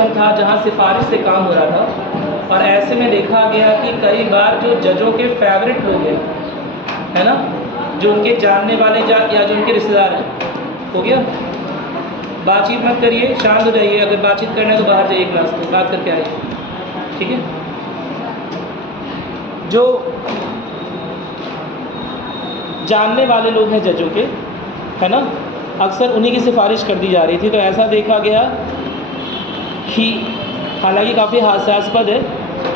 System था जहाँ सिफारिश से काम हो रहा था, और ऐसे में देखा गया कि कई बार जो जजों के फेवरेट लोग हैं, है ना, जो उनके जानने वाले या जो उनके रिश्तेदार हैं, हो गया, बातचीत मत करिए, शांत हो जाइए, अगर बातचीत करना है तो बाहर जाइए क्लास में, बात करके आइए, ठीक है। जो जानने वाले लोग हैं जजों के, है ना, अक्सर उन्हीं की सिफारिश कर दी जा रही थी। तो ऐसा देखा गया कि हालांकि काफ़ी हास्यास्पद है,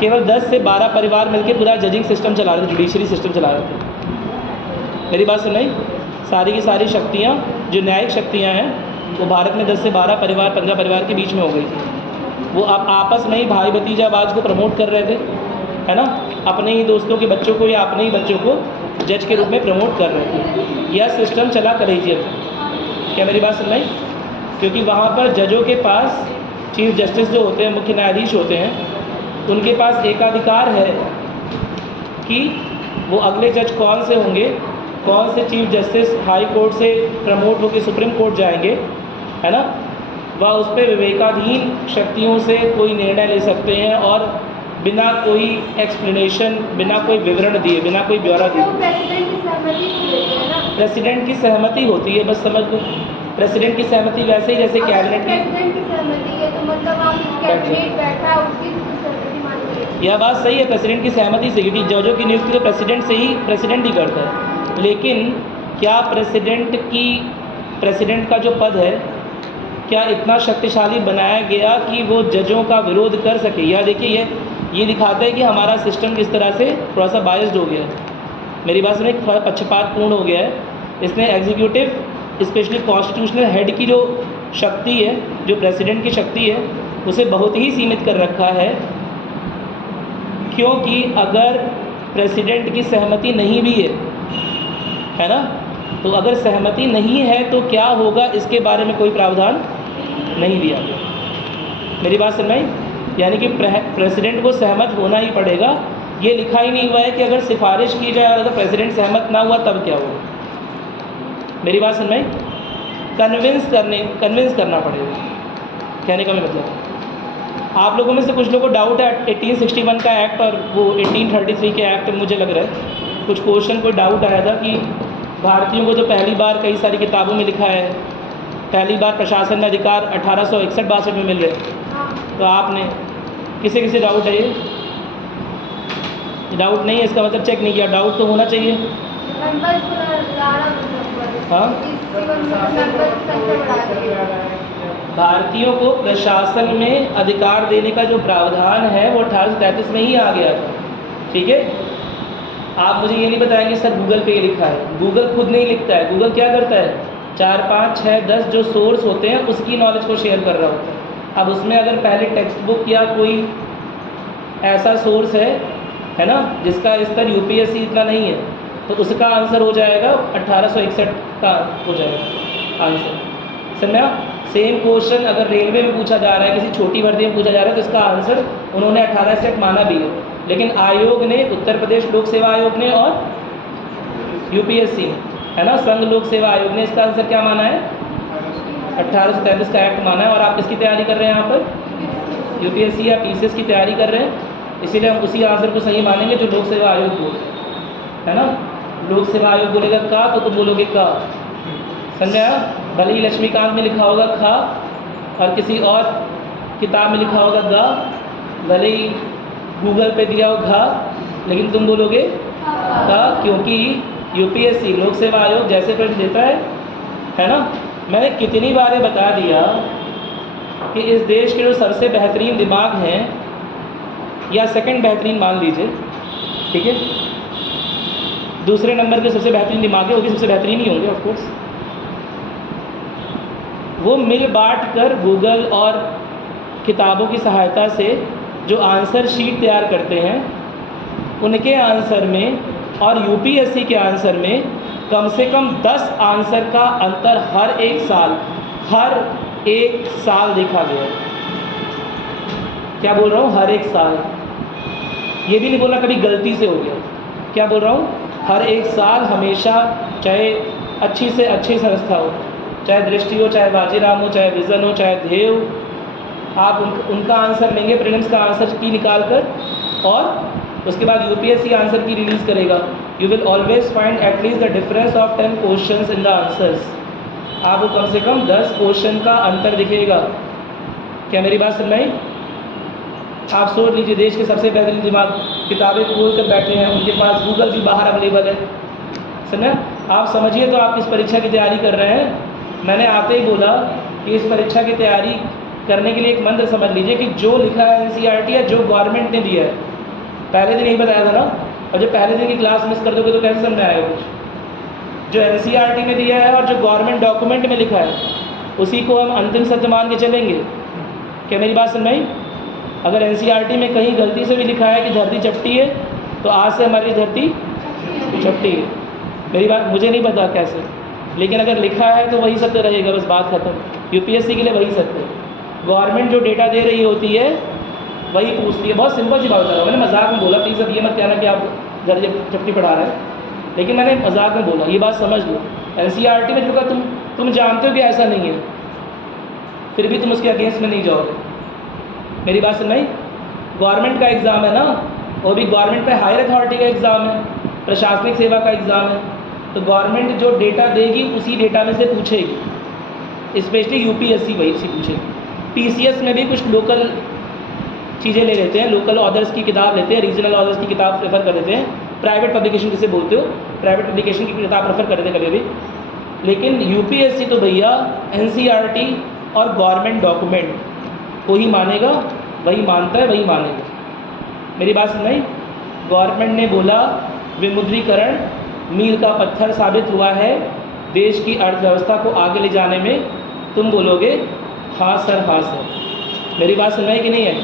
केवल 10 से 12 परिवार मिलकर पूरा जजिंग सिस्टम चला रहे थे, जुडिशरी सिस्टम चला रहे थे। मेरी बात सुनाई, सारी की सारी शक्तियाँ जो न्यायिक शक्तियाँ हैं वो भारत में 10 से 12 परिवार, 15 परिवार के बीच में हो गई थी। वो अब आपस में ही भाई भतीजावाज को प्रमोट कर रहे थे, है ना, अपने ही दोस्तों के बच्चों को या अपने ही बच्चों को जज के रूप में प्रमोट कर रहे थे। यह सिस्टम चला कलेजियम में। क्या मेरी बात सुन रही? क्योंकि वहाँ पर जजों के पास, चीफ जस्टिस जो होते हैं, मुख्य न्यायाधीश होते हैं, उनके पास एकाधिकार है कि वो अगले जज कौन से होंगे, कौन से चीफ जस्टिस हाई कोर्ट से प्रमोट होकर सुप्रीम कोर्ट जाएंगे, है ना, वह उस पर विवेकाधीन शक्तियों से कोई निर्णय ले सकते हैं और बिना कोई एक्सप्लेनेशन, बिना कोई विवरण दिए, बिना कोई ब्यौरा दिए। प्रेसिडेंट की सहमति होती है, बस समझ लो। प्रेसिडेंट की सहमति वैसे ही जैसे कैबिनेट की सहमति है, तो मतलब आप कैबिनेट बैठा उसकी सहमति मान। यह बात सही है, प्रेसिडेंट की सहमति से, क्योंकि जजों की नियुक्ति तो प्रेसिडेंट ही करता है। लेकिन क्या प्रेसिडेंट का जो पद है, क्या इतना शक्तिशाली बनाया गया कि वो जजों का विरोध कर सके? यह देखिए, ये दिखाता है कि हमारा सिस्टम किस तरह से थोड़ा सा बायस्ड हो गया है। मेरी बात सुनिए, थोड़ा पक्षपातपूर्ण हो गया है। इसने एग्जीक्यूटिव, स्पेशली कॉन्स्टिट्यूशनल हेड की जो शक्ति है, जो प्रेसिडेंट की शक्ति है, उसे बहुत ही सीमित कर रखा है। क्योंकि अगर प्रेसिडेंट की सहमति नहीं भी है ना, तो अगर सहमति नहीं है तो क्या होगा, इसके बारे में कोई प्रावधान नहीं दिया गया। मेरी बात समझ में? यानी कि प्रेसिडेंट को सहमत होना ही पड़ेगा। ये लिखा ही नहीं हुआ है कि अगर सिफारिश की जाए और अगर प्रेसिडेंट सहमत ना हुआ तब क्या होगा। मेरी बात समझ में? कन्विंस करना पड़ेगा। कहने का मतलब, आप लोगों में से कुछ लोगों को डाउट है 1861 का एक्ट और वो 1833 के एक्ट में, मुझे लग रहा है कुछ क्वेश्चन, कोई डाउट आया था कि भारतीयों को तो पहली बार कई सारी किताबों में लिखा है, पहली बार प्रशासन में अधिकार 1861-62 में मिल रहे। तो आपने किसे डाउट है? ये डाउट नहीं है, इसका मतलब चेक नहीं किया। डाउट तो होना चाहिए। हाँ, भारतीयों को प्रशासन में अधिकार देने का जो प्रावधान है वो 1833 में ही आ गया था, ठीक है। आप मुझे ये नहीं बताएंगे सर गूगल पे ये लिखा है। गूगल खुद नहीं लिखता है। गूगल क्या करता है, 4, 5, 6, 10 जो सोर्स होते हैं उसकी नॉलेज को शेयर कर रहा होता है। अब उसमें अगर पहले टेक्स्ट बुक या कोई ऐसा सोर्स है ना, जिसका स्तर यूपीएससी इतना नहीं है, तो उसका आंसर हो जाएगा 1861 का हो जाएगा आंसर। समझा? सेम क्वेश्चन अगर रेलवे में पूछा जा रहा है, किसी छोटी भर्ती में पूछा जा रहा है, तो इसका आंसर उन्होंने 1861 माना भी है। लेकिन आयोग ने, उत्तर प्रदेश लोक सेवा आयोग ने और यूपीएससी ने, है ना, संघ लोक सेवा आयोग ने इसका आंसर क्या माना है, 1833 का एक्ट माना है। और आप किसकी तैयारी कर रहे हैं यहाँ पर, यूपीएससी या पीसीएस की तैयारी कर रहे हैं, इसीलिए हम उसी आंसर को सही मानेंगे जो लोक सेवा आयोग बोले, है ना। लोक सेवा आयोग बोलेगा का तो तुम बोलोगे का। समझा? भले ही लक्ष्मीकांत में लिखा होगा खा और किसी और किताब में लिखा होगा गा, भले ही गूगल पे दिया हो घा, लेकिन तुम बोलोगे का, क्योंकि यूपीएससी लोक सेवा आयोग जैसे प्रश्न देता है ना। मैंने कितनी बार बता दिया कि इस देश के जो सबसे बेहतरीन दिमाग हैं, या सेकंड बेहतरीन मान लीजिए, ठीक है, दूसरे नंबर के सबसे बेहतरीन दिमाग है, वो भी सबसे बेहतरीन ही होंगे ऑफ कोर्स। वो मिल बांट कर गूगल और किताबों की सहायता से जो आंसर शीट तैयार करते हैं, उनके आंसर में और यूपीएससी के आंसर में कम से कम 10 आंसर का अंतर हर एक साल देखा गया। क्या बोल रहा हूँ, हर एक साल। ये भी नहीं बोलना कभी गलती से हो गया। क्या बोल रहा हूँ, हर एक साल हमेशा, चाहे अच्छी से अच्छी संस्था हो, चाहे दृष्टि हो, चाहे बाजीराम हो, चाहे विज़न हो, चाहे देव, आप उनका आंसर लेंगे प्रीलिम्स का आंसर की निकाल कर, और उसके बाद यूपीएससी आंसर की रिलीज़ करेगा। You will always find at least the difference of 10 questions in the answers. आपको कम से कम 10 क्वेश्चन का अंतर दिखेगा। क्या मेरी बात सुन रही? आप सोच लीजिए, देश के सबसे बेहतरीन दिमाग किताबें खोल कर बैठे हैं, उनके पास गूगल भी बाहर अवेलेबल है। समझे? आप समझिए तो आप किस परीक्षा की तैयारी कर रहे हैं। मैंने आते ही बोला कि इस परीक्षा की तैयारी करने के लिए एक मंत्र समझ लीजिए कि जो लिखा है एनसीईआरटी या जो गवर्नमेंट ने दिया है, पहले दिन यही बताया था ना, और जब पहले दिन की क्लास मिस कर दोगे तो कैसे समझ आएगा कुछ। जो एनसीईआरटी ने दिया है और जो गवर्नमेंट डॉक्यूमेंट में लिखा है उसी को हम अंतिम सत्य मान के चलेंगे। क्या मेरी बात सुन रही? अगर एनसीईआरटी में कहीं गलती से भी लिखा है कि धरती चपटी है, तो आज से हमारी धरती चपटी है। मेरी बात, मुझे नहीं पता कैसे, लेकिन अगर लिखा है तो वही सत्य रहेगा, बस बात खत्म। यूपीएससी के लिए वही सत्य है। गवर्नमेंट जो डेटा दे रही होती है वही पूछती है। बहुत सिंपल सी बात बता रहा हूँ, मैंने मजाक में बोला, प्लीज़ अब ये मत कहना कि आप धरती चपटी पढ़ा रहे हैं, लेकिन मैंने मजाक में बोला, ये बात समझ लो। एनसीईआरटी में जो कहा तुम जानते हो कि ऐसा नहीं है, फिर भी तुम उसके अगेंस्ट में नहीं जाओगे। मेरी बात सुन नहीं? गवर्नमेंट का एग्ज़ाम है ना, वो भी गवर्नमेंट पे हायर अथॉरिटी का एग्ज़ाम है, प्रशासनिक सेवा का एग्ज़ाम है, तो गवर्नमेंट जो डेटा देगी उसी डेटा में से पूछेगी। स्पेशली यूपीएससी वही से पूछेगी। पीसीएस में भी कुछ लोकल चीज़ें ले लेते हैं, लोकल ऑथर्स की किताब लेते हैं, रीजनल ऑथर्स की किताब प्रेफर कर देते हैं, प्राइवेट पब्लिकेशन जिसे बोलते हो, प्राइवेट पब्लिकेशन की किताब प्रेफर कर देते हैं कभी भी। लेकिन यूपीएससी तो भैया एनसीईआरटी और गवर्नमेंट डॉक्यूमेंट को ही मानेगा, वही मानता है, वही मानेगा। मेरी बात सुन रही? गवर्नमेंट ने बोला विमुद्रीकरण मील का पत्थर साबित हुआ है देश की अर्थव्यवस्था को आगे ले जाने में। तुम बोलोगे हाँ सर, हाँ सर। मेरी बात सुन रही कि नहीं है?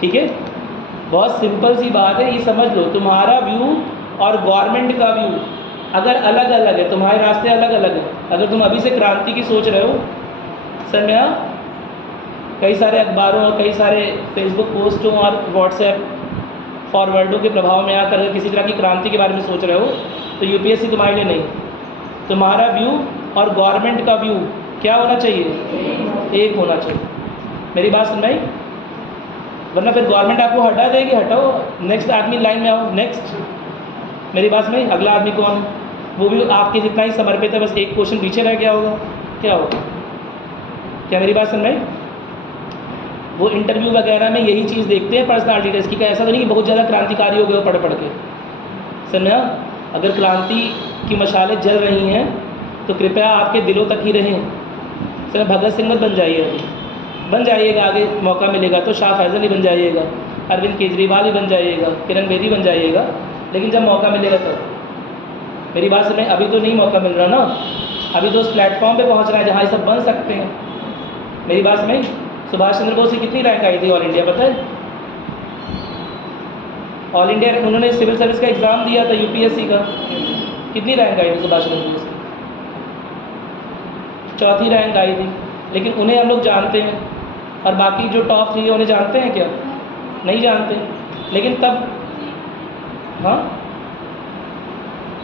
ठीक है, बहुत सिंपल सी बात है, ये समझ लो। तुम्हारा व्यू और गवर्नमेंट का व्यू अगर अलग अलग है, तुम्हारे रास्ते अलग अलग हैं। अगर तुम अभी से क्रांति की सोच रहे हो, सर मैं कई सारे अखबारों और कई सारे फेसबुक पोस्टों और व्हाट्सएप फॉरवर्डों के प्रभाव में आकर अगर किसी तरह की क्रांति के बारे में सोच रहे हो, तो यूपीएससी तुम्हारे लिए नहीं। तुम्हारा व्यू और गवर्नमेंट का व्यू क्या होना चाहिए? एक होना चाहिए। मेरी बात सुन भाई, वरना फिर गवर्नमेंट आपको हटा देगी। हटाओ, नेक्स्ट आदमी लाइन में आओ, नेक्स्ट। मेरी बात सुन भाई, अगला आदमी कौन? वो भी आपके जितना ही समर्पित है, बस एक क्वेश्चन पीछे रह गया होगा। क्या होगा? क्या मेरी बात सुन भाई? वो इंटरव्यू वगैरह में यही चीज़ देखते हैं पर्सनालिटी टेस्ट की। ऐसा तो नहीं कि बहुत ज़्यादा क्रांतिकारी हो गए हो पढ़ पढ़ के। समझा? अगर क्रांति की मशालें जल रही हैं तो कृपया आपके दिलों तक ही रहें। सर भगत सिंह मत बन जाइए, अभी बन जाइएगा, आगे मौका मिलेगा तो शाह फैज़ल ही बन जाइएगा, अरविंद केजरीवाल ही बन जाइएगा, किरण बेदी बन जाइएगा, लेकिन जब मौका मिलेगा तब। मेरी बात सुने, अभी तो नहीं मौका मिल रहा ना, अभी तो उस प्लेटफॉर्म पे पहुंच रहा है जहाँ ये सब बन सकते हैं। मेरी बात सुने, सुभाष चंद्र बोस की कितनी रैंक आई थी ऑल इंडिया, पता है? ऑल इंडिया उन्होंने सिविल सर्विस का एग्ज़ाम दिया था यूपीएससी का, कितनी रैंक आई थी सुभाष चंद्र बोस? चौथी रैंक आई थी। लेकिन उन्हें हम लोग जानते हैं, और बाकी जो टॉप 3 है उन्हें जानते हैं क्या? नहीं जानते। लेकिन तब हाँ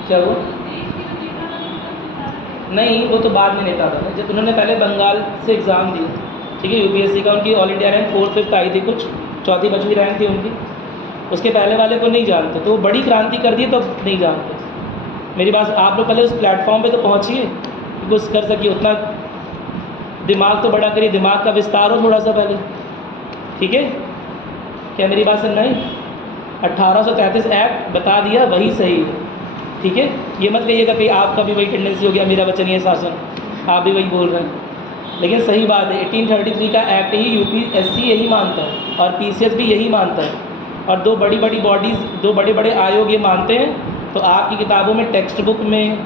क्या वो नहीं, वो तो बाद में नेता था। जब उन्होंने पहले बंगाल से एग्ज़ाम दिया, ठीक है, यूपीएससी का, उनकी all India rank 4th 5th आई थी, कुछ 4th 5th रैंक थी उनकी। उसके पहले वाले को नहीं जानते, तो वो बड़ी क्रांति कर दी तो नहीं जानते। मेरी बात, आप लोग पहले उस प्लेटफॉर्म पे तो पहुँचिए कि कुछ कर सकिए, उतना दिमाग तो बड़ा करिए, दिमाग का विस्तार हो थोड़ा सा पहले, ठीक है? क्या मेरी बात सुन रही? 1833 एक्ट बता दिया, वही सही है, ठीक है? ये मत कहिएगा कि आपका भी वही टेंडेंसी हो गया, मेरा वचनीय शासन, आप भी वही बोल रहे हैं। लेकिन सही बात है, 1833 का एक्ट ही यूपीएससी यही मानता है और पीसीएस भी यही मानता है, और दो बड़ी बड़ी बॉडीज़, दो बड़े बड़े आयोग ये मानते हैं। तो आपकी किताबों में, टेक्स्ट बुक में,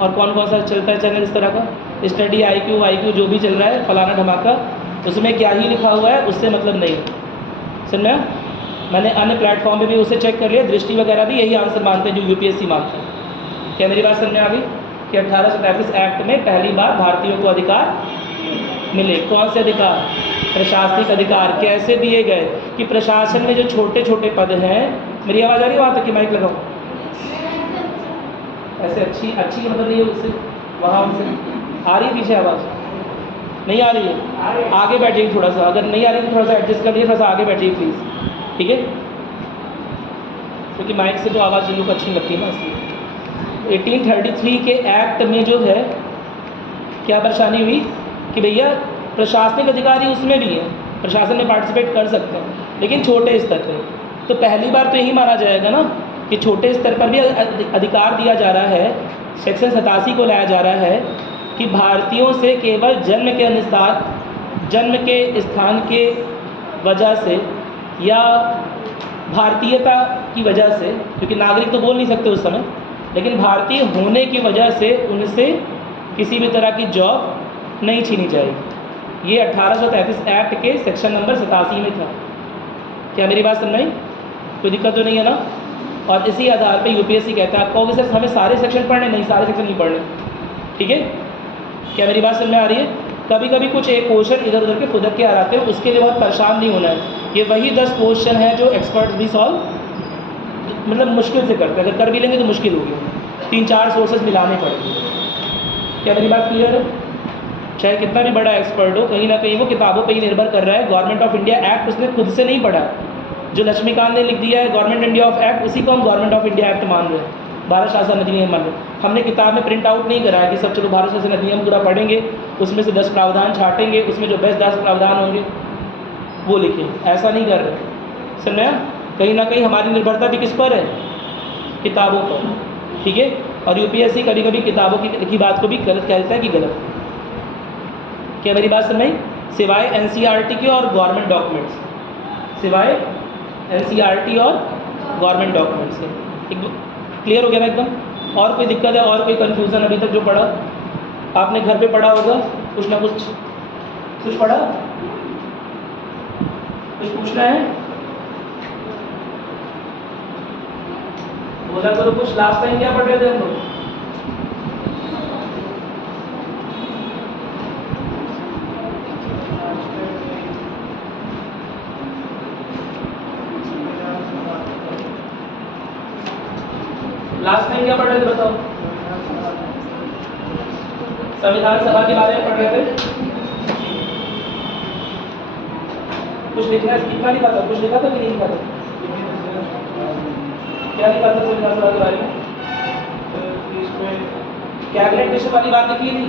और कौन कौन सा चलता है चैनल इस तरह का, स्टडी IQ जो भी चल रहा है फलाना धमाका, उसमें क्या ही लिखा हुआ है उससे मतलब नहीं। सुनना, मैंने अन्य प्लेटफॉर्म पे भी उसे चेक कर लिया, दृष्टि वगैरह भी यही आंसर मानते हैं जो यूपीएससी मानते हैं। क्या मेरी बात सुनने आ गई? कि 1833 एक्ट में पहली बार भारतीयों को अधिकार मिले। कौन से अधिकार? प्रशासनिक अधिकार। कैसे दिए गए? कि प्रशासन में जो छोटे छोटे पद हैं, मेरी आवाज़ आ रही है वहाँ तक कि माइक लगाओ? ऐसे अच्छी मतलब नहीं है, उससे वहाँ से आ रही है पीछे आवाज़? नहीं आ रही है? आगे बैठ जाइए थोड़ा सा, अगर नहीं आ रही तो थोड़ा सा एडजस्ट कर लीजिए, थोड़ा सा आगे बैठ जाइए प्लीज़, ठीक है? क्योंकि माइक से तो आवाज़ जिन लोग को अच्छी नहीं लगती ना, इसलिए 1833 के एक्ट में जो है क्या परेशानी हुई कि भैया प्रशासनिक अधिकारी उसमें भी हैं, प्रशासन में पार्टिसिपेट कर सकते हैं, लेकिन छोटे स्तर पर। तो पहली बार तो यही माना जाएगा ना कि छोटे स्तर पर भी अधिकार दिया जा रहा है, सेक्शन 87 को लाया जा रहा है कि भारतीयों से केवल जन्म के अनुसार, जन्म के स्थान के वजह से या भारतीयता की वजह से, क्योंकि नागरिक तो बोल नहीं सकते उस समय, लेकिन भारतीय होने की वजह से उनसे किसी भी तरह की जॉब नहीं छीनी जाएगी। ये 1833 एक्ट के सेक्शन नंबर 87 में था। क्या मेरी बात सुन रही? कोई दिक्कत तो नहीं है ना? और इसी आधार पे यूपीएससी कहता है, आप कहोगे सर हमें सारे सेक्शन पढ़ने, नहीं सारे सेक्शन नहीं पढ़ने, ठीक है? क्या मेरी बात सुन में आ रही है? कभी कभी कुछ एक क्वेश्चन इधर उधर के फुदक के आ जाते हैं, उसके लिए बहुत परेशान नहीं होना है। ये वही 10 क्वेश्चन हैं जो एक्सपर्ट्स भी सॉल्व मतलब मुश्किल से करते हैं, अगर कर भी लेंगे तो मुश्किल होगी, 3-4 सोर्सेज मिलाने पड़ेंगे। क्या मेरी बात क्लियर है? चाहे कितना भी बड़ा एक्सपर्ट हो, कहीं ना कहीं वो किताबों पर ही निर्भर कर रहा है। गवर्नमेंट ऑफ इंडिया एक्ट उसने खुद से नहीं पढ़ा, जो लक्ष्मीकांत ने लिख दिया है गवर्नमेंट इंडिया ऑफ एक्ट, उसी को हम गवर्नमेंट ऑफ इंडिया एक्ट मान रहे हैं, भारत शासन अधिनियम मान रहे हैं। हमने किताब में प्रिंट आउट नहीं करा है कि सब चलो भारत शासन अधिनियम पूरा पढ़ेंगे, उसमें से 10 प्रावधान छाटेंगे, उसमें जो बेस्ट 10 प्रावधान होंगे वो लिखें, ऐसा नहीं कर रहे। समझा? कहीं ना कहीं हमारी निर्भरता भी किस पर है? किताबों पर, ठीक है? और यूपीएससी कभी कभी किताबों की लिखी बात को भी गलत कहता है कि गलत। क्या मेरी बात समझ? सिवाय एनसीईआरटी के और गवर्नमेंट डॉक्यूमेंट्स, सिवाय एनसीईआरटी और गवर्नमेंट डॉक्यूमेंट्स से। क्लियर हो गया ना एकदम? और कोई दिक्कत है, और कोई कन्फ्यूज़न अभी तक जो पढ़ा आपने घर पे पढ़ा होगा कुछ ना कुछ पढ़ा? कुछ पूछना है? बोला करो कुछ। लास्ट टाइम क्या पढ़ रहे थे हम लोग? लास्ट टाइम क्या पढ़ रहे थे बताओ? संविधान सभा के बारे में पढ़ रहे थे। कुछ लिखना लिखा था? कुछ लिखा था कि नहीं लिखा था? क्या लिखा था संविधान सभा के बारे में? कैबिनेट मिशन वाली बात लिखी थी?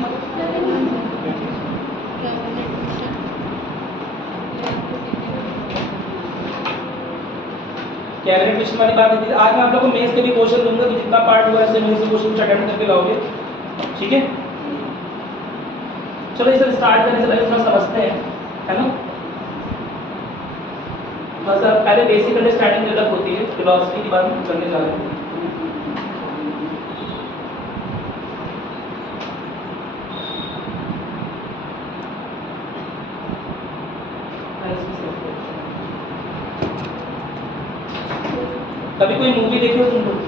कैबिनेट मिशन वाली बात लिखी थी। आज मैं आप लोगों को मेंस के भी क्वेश्चन दूंगा कि जितना पार्ट हुआ है मेंस के क्वेश्चन कुछ अटेम्प्ट करके लाओगे, ठीक है? चलो इसे स्टार्ट करने से पहले थोड़ा समझते हैं, है ना? बस पहले बेसिक अंडरस्टैंडिंग डेवलप होती है, फिलॉसफी की बात करने जा रहे हैं। कभी कोई मूवी देखी हो तुम लोग?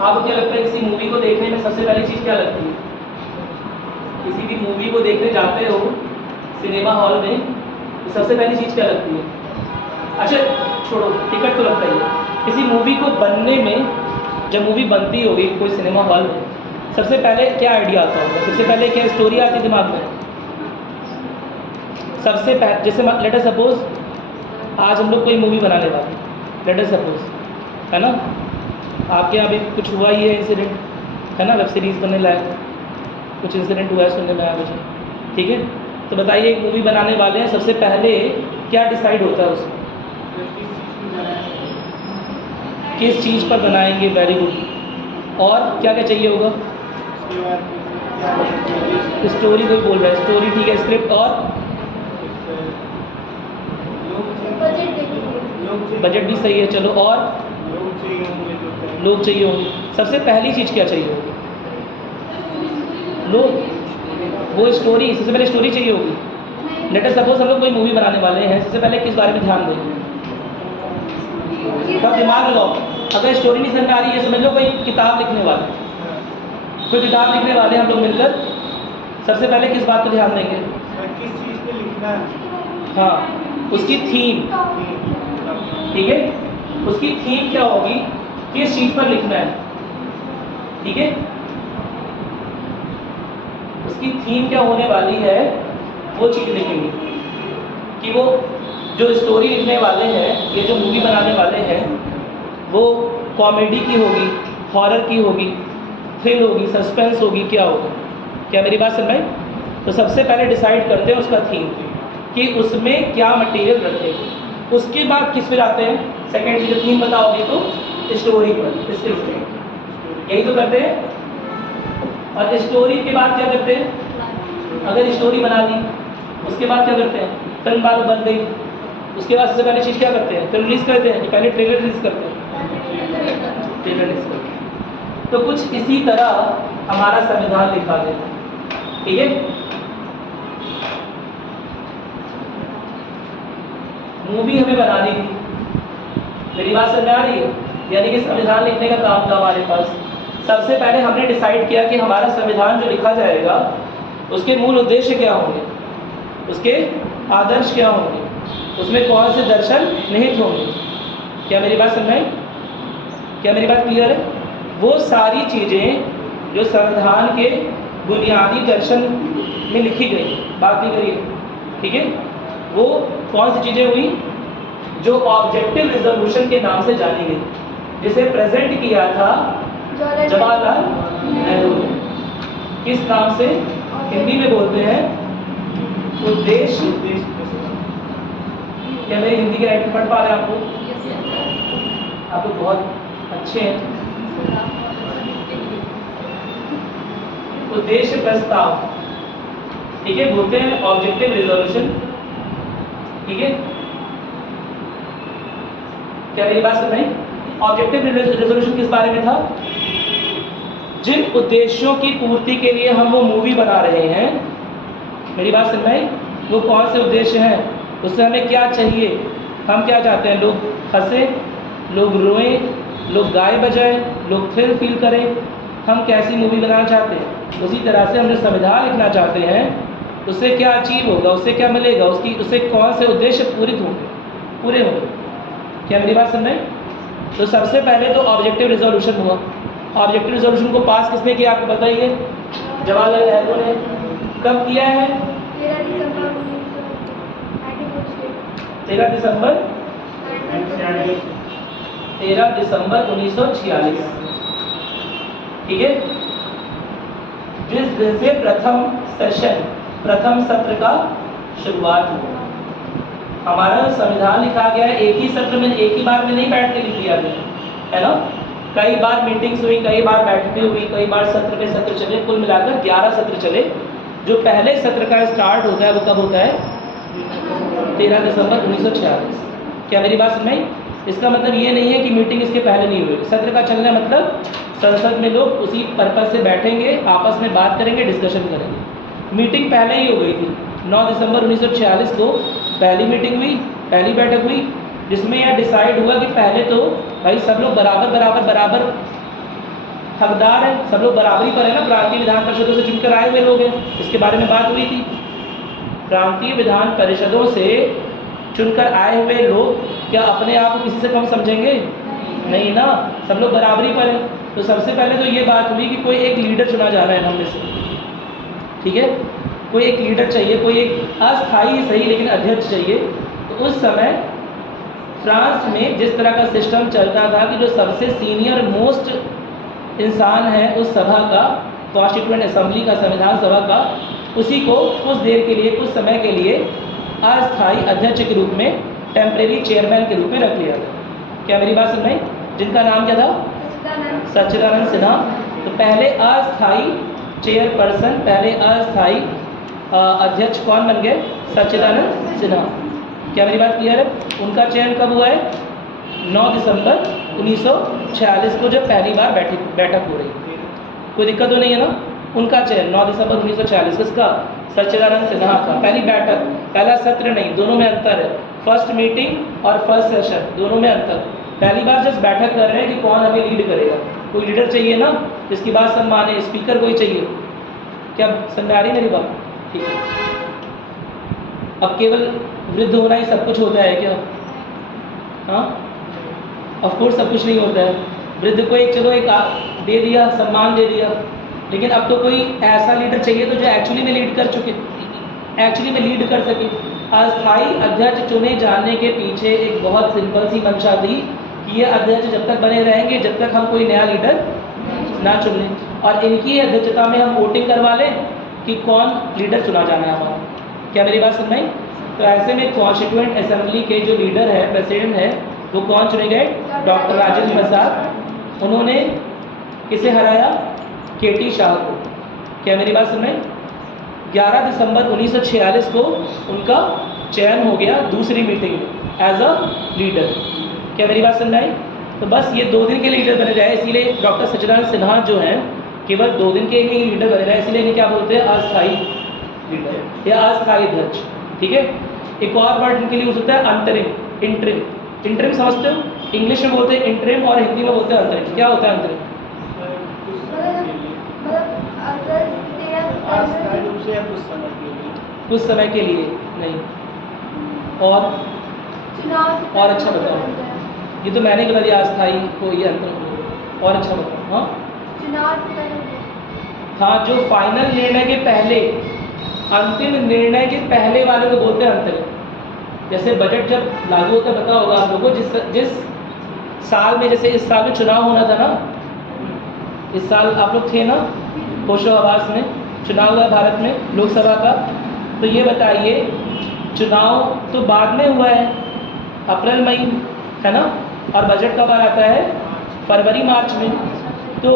आपको क्या लगता है किसी मूवी को देखने में सबसे पहली चीज़ क्या लगती है? किसी भी मूवी को देखने जाते हो सिनेमा हॉल में तो सबसे पहली चीज़ क्या लगती है? अच्छा छोड़ो, टिकट तो लगता ही है। किसी मूवी को बनने में, जब मूवी बनती होगी कोई सिनेमा हॉल में, सबसे पहले क्या आइडिया आता होगा? सबसे पहले क्या स्टोरी आती है दिमाग में? सबसे पहले जैसे लेट अस सपोज आज हम लोग कोई मूवी बनाने वाले, लेट अस सपोज, है ना? आपके यहाँ भी कुछ हुआ ही है इंसिडेंट, है ना? वेब सीरीज़ बनने लायक कुछ इंसिडेंट हुआ है, सुनने में आया मुझे, ठीक है? तो बताइए एक मूवी बनाने वाले हैं, सबसे पहले क्या डिसाइड होता है उसमें? किस चीज़ पर बनाएंगे? Very good. और क्या क्या चाहिए होगा? स्टोरी कोई बोल रहा है, स्टोरी ठीक है, स्क्रिप्ट और बजट भी सही है, चलो और लोग चाहिए होंगे। सबसे पहली चीज़ क्या चाहिए होगी? लोग, वो स्टोरी, सबसे पहले स्टोरी चाहिए होगी। लेट अस सपोज हम लोग कोई मूवी बनाने वाले हैं, सबसे पहले किस बारे में ध्यान देंगे? तब दिमाग लगाओ। अगर स्टोरी नहीं समझ में आ रही है, समझ लो कोई किताब लिखने वाले, कोई किताब लिखने वाले हम लोग मिलकर सबसे पहले किस बात पर ध्यान देंगे? किस चीज़ पे लिखना है? हाँ, उसकी थीम, ठीक है? उसकी थीम क्या होगी? किस चीज़ पर लिखना है, ठीक है? उसकी थीम क्या होने वाली है वो चीज़ लिखेंगे कि वो जो स्टोरी लिखने वाले हैं, ये जो मूवी बनाने वाले हैं, वो कॉमेडी की होगी, हॉरर की होगी, थ्रिल होगी, सस्पेंस होगी, क्या होगा। क्या मेरी बात समझ में? तो सबसे पहले डिसाइड करते हैं उसका थीम कि उसमें क्या मटेरियल रखें। उसके बाद किस पे जाते हैं? सेकेंड चीज़, थीम बताओगे तो स्टोरी पर, स्क्रिप्ट, यही तो करते हैं। और स्टोरी के बाद क्या करते हैं? अगर स्टोरी बना ली, उसके बाद क्या करते हैं? फिल्म बन गई, उसके बाद सबसे पहले चीज़ क्या करते हैं? फिल्म रिलीज़ करते हैं, पहले ट्रेलर रिलीज़ करते हैं, ट्रेलर रिलीज़ करते हैं। तो कुछ इसी तरह हमारा संविधान लिखा गया, ठीक है। मूवी हमें बनानी थी, मेरी बात समझ में आ रही है? यानी कि संविधान लिखने का काम था हमारे पास। सबसे पहले हमने डिसाइड किया कि हमारा संविधान जो लिखा जाएगा उसके मूल उद्देश्य क्या होंगे, उसके आदर्श क्या होंगे, उसमें कौन से दर्शन निहित होंगे। क्या मेरी बात समझ में आई? क्या मेरी बात क्लियर है? वो सारी चीज़ें जो संविधान के बुनियादी दर्शन में लिखी गई, बात नहीं करिए, ठीक है। वो कौन सी चीज़ें हुई? जो ऑब्जेक्टिव रिजोल्यूशन के नाम से जानी गई, जिसे प्रेजेंट किया था जवाहरलाल नेहरू ने। किस नाम से? हिंदी में बोलते हैं उद्देश्य। क्या मेरी हिंदी की राइटिंग पढ़ पा रहे हैं आपको? आप लोग बहुत अच्छे हैं। उद्देश्य प्रस्ताव, ठीक है, बोलते हैं ऑब्जेक्टिव रिजोल्यूशन, ठीक है। क्या मेरी बात समझ में? ऑब्जेक्टिव रिजोल्यूशन किस बारे में था? जिन उद्देश्यों की पूर्ति के लिए हम वो मूवी बना रहे हैं, मेरी बात समझ में? वो कौन से उद्देश्य हैं, उससे हमें क्या चाहिए, हम क्या चाहते हैं? लोग हंसे, लोग रोएं, लोग गाए बजाएं, लोग थ्रिल फील करें, हम कैसी मूवी बनाना चाहते हैं। उसी तरह से हम जो संविधान लिखना चाहते हैं उससे क्या अचीव होगा, उससे क्या मिलेगा, उससे कौन से उद्देश्य पूरे होंगे। क्या मेरी बात समझ में? तो सबसे पहले तो ऑब्जेक्टिव रिजोल्यूशन हुआ। ऑब्जेक्टिव रिजोल्यूशन को पास किसने किया आपको बताइए? जवाहरलाल नेहरू ने। कब किया है? 13 दिसंबर 1946, ठीक है। जिस दिन से प्रथम सत्र का शुरुआत हुआ। हमारा संविधान लिखा गया है एक ही सत्र में, एक ही बार में नहीं बैठ के लिख दिया गया है ना। कई बार मीटिंग्स हुई, कई बार बैठकें हुई, कई बार सत्र पे सत्र चले, कुल मिलाकर 11 सत्र चले। जो पहले सत्र का स्टार्ट होता है वो कब होता है? 13 दिसंबर 1946। क्या मेरी बात समझ में? इसका मतलब ये नहीं है कि मीटिंग इसके पहले नहीं हुई। सत्र का चलना मतलब संसद में लोग उसी पर्पज से बैठेंगे, आपस में बात करेंगे, डिस्कशन करेंगे। मीटिंग पहले ही हो गई थी। 9 दिसंबर 1946 को पहली मीटिंग हुई, पहली बैठक हुई, जिसमें यह डिसाइड हुआ कि पहले तो भाई सब लोग बराबर हकदार हैं, सब लोग बराबरी पर है ना। प्रांतीय विधान परिषदों से चुनकर आए हुए लोग हैं, इसके बारे में बात हुई थी। प्रांतीय विधान परिषदों से चुनकर आए हुए लोग क्या अपने आप को किसी से कम समझेंगे? नहीं ना, सब लोग बराबरी पर हैं। तो सबसे पहले तो ये बात हुई कि कोई एक लीडर चुना जाना है हम में से, ठीक है। कोई एक लीडर चाहिए, कोई एक अस्थायी सही लेकिन अध्यक्ष चाहिए। तो उस समय फ्रांस में जिस तरह का सिस्टम चलता था कि जो सबसे सीनियर मोस्ट इंसान है उस सभा का, कॉन्स्टिट्यूएंट असेंबली का, संविधान सभा का, उसी को कुछ देर के लिए, कुछ समय के लिए अस्थायी अध्यक्ष के रूप में, टेम्परेरी चेयरमैन के रूप में रख लिया था। क्या मेरी बात सुन रहे? जिनका नाम क्या था? सच्चिदानंद सिन्हा। तो पहले अस्थायी चेयरपर्सन, पहले अस्थायी अध्यक्ष कौन बन गए? सच्चिदानंद सिन्हा। क्या मेरी बात क्लियर है? उनका चयन कब हुआ है? 9 दिसंबर 1946 को, जब पहली बार बैठक हो रही। कोई दिक्कत तो नहीं है ना? उनका चयन 9 दिसंबर 1946, किसका? सच्चिदानंद सिन्हा का। पहली बैठक, पहला सत्र नहीं, दोनों में अंतर है। फर्स्ट मीटिंग और फर्स्ट सेशन, दोनों में अंतर। पहली बार जब बैठक कर रहे हैं कि कौन हमें लीड करेगा, कोई लीडर चाहिए ना, जिसकी बात सब माने, स्पीकर कोई चाहिए। क्या समझ आ रही मेरी बात? ठीक है। अब केवल वृद्ध होना ही सब कुछ होता है क्या? हाँ, ऑफ कोर्स सब कुछ नहीं होता है। वृद्ध को एक, चलो एक दे दिया, सम्मान दे दिया, लेकिन अब तो कोई ऐसा लीडर चाहिए तो जो एक्चुअली में लीड कर चुके। एक्चुअली में लीड कर सके। अस्थाई अध्यक्ष चुने जाने के पीछे एक बहुत सिंपल सी मंशा थी कि ये अध्यक्ष जब तक बने रहेंगे जब तक हम कोई नया लीडर ना चुन लें, और इनकी अध्यक्षता में हम वोटिंग करवा लें कि कौन लीडर चुना जाना है हमारा। क्या मेरी बात समझ में आई? तो ऐसे में कॉन्स्टिट्यूएंट असेंबली के जो लीडर है, प्रेसिडेंट है, वो कौन चुने गए? डॉक्टर राजेंद्र प्रसाद। उन्होंने किसे हराया? केटी शाह को। क्या मेरी बात समझ में? 11 दिसंबर 1946 को उनका चयन हो गया दूसरी मीटिंग में एज अ लीडर। क्या मेरी बात समझ में आई? तो बस ये 2 दिन के लीडर बने रहे, इसीलिए डॉक्टर सच्चिदानंद सिन्हा जो हैं केवल 2 दिन के लिए लीडर बने रहे, इसीलिए इन्हें क्या बोलते हैं? अस्थाई लीडर या अस्थाई अध्यक्ष। ठीक है। एक और वर्ड इनके लिए यूज होता है अंतरिम, इंटरिम। इंटरिम समझते हो? इंग्लिश में बोलते हैं इंटरिम और हिंदी में बोलते हैं अंतरिम। क्या होता है अंतरिम? अस्थायी रूप से या कुछ समय के लिए? कुछ समय के लिए नहीं। और अच्छा बताओ, ये तो मैंने बता दिया अस्थाई को, ये अंतरिम। और अच्छा बताओ। हाँ हाँ, जो फाइनल निर्णय के पहले, अंतिम निर्णय के पहले वाले को बोलते हैं अंतरिम। जैसे बजट जब लागू होता है, पता होगा आप लोगों को, जिस साल में, जैसे इस साल में चुनाव होना था ना, इस साल आप लोग थे ना होशो हवास में, चुनाव हुआ भारत में लोकसभा का। तो ये बताइए, चुनाव तो बाद में हुआ है, अप्रैल मई, है ना, और बजट कब आता है? फरवरी मार्च में। तो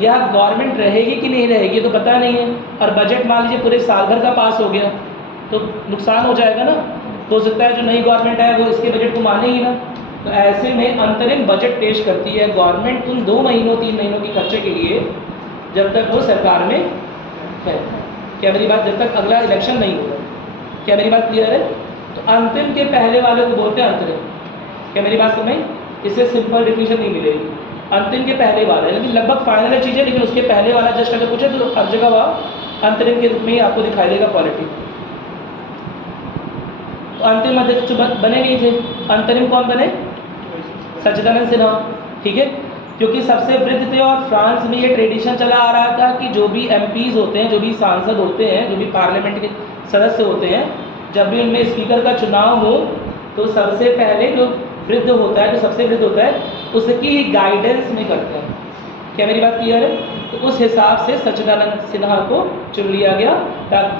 यह गवर्नमेंट रहेगी कि नहीं रहेगी तो पता नहीं है, और बजट मान लीजिए पूरे साल भर का पास हो गया तो नुकसान हो जाएगा ना। तो हो सकता है जो नई गवर्नमेंट है वो इसके बजट को माने ही ना। तो ऐसे में अंतरिम बजट पेश करती है गवर्नमेंट उन 2 महीनों 3 महीनों के खर्चे के लिए जब तक वो सरकार में है। क्या मेरी बात? जब तक अगला इलेक्शन नहीं होगा। क्या मेरी बात क्लियर है? तो अंतिम के पहले वाले को बोलते हैं अंतरिम। क्या मेरी बात समझ? इससे सिंपल डिफिनेशन नहीं मिलेगी। अंतिम के पहले वाला है, लेकिन लगभग फाइनल है चीज़ें, लेकिन उसके पहले वाला जस्ट अगर पूछे तो हर जगह वह अंतरिम के रूप में ही आपको दिखाई देगा क्वालिटी। तो अंतिम अध्यक्ष बने नहीं थे, अंतरिम कौन बने? सच्चिदानंद सिन्हा। ठीक है, क्योंकि सबसे वृद्ध थे और फ्रांस में ये ट्रेडिशन चला आ रहा था कि जो भी एमपीज होते हैं, जो भी सांसद होते हैं, जो भी पार्लियामेंट के सदस्य होते हैं, जब भी उनमें स्पीकर का चुनाव हो तो सबसे पहले जो वृद्ध होता है, जो सबसे वृद्ध होता है, उसकी गाइडेंस में करते हैं। क्या मेरी बात क्लियर है? तो उस हिसाब से सच्चिदानंद सिन्हा को चुन लिया गया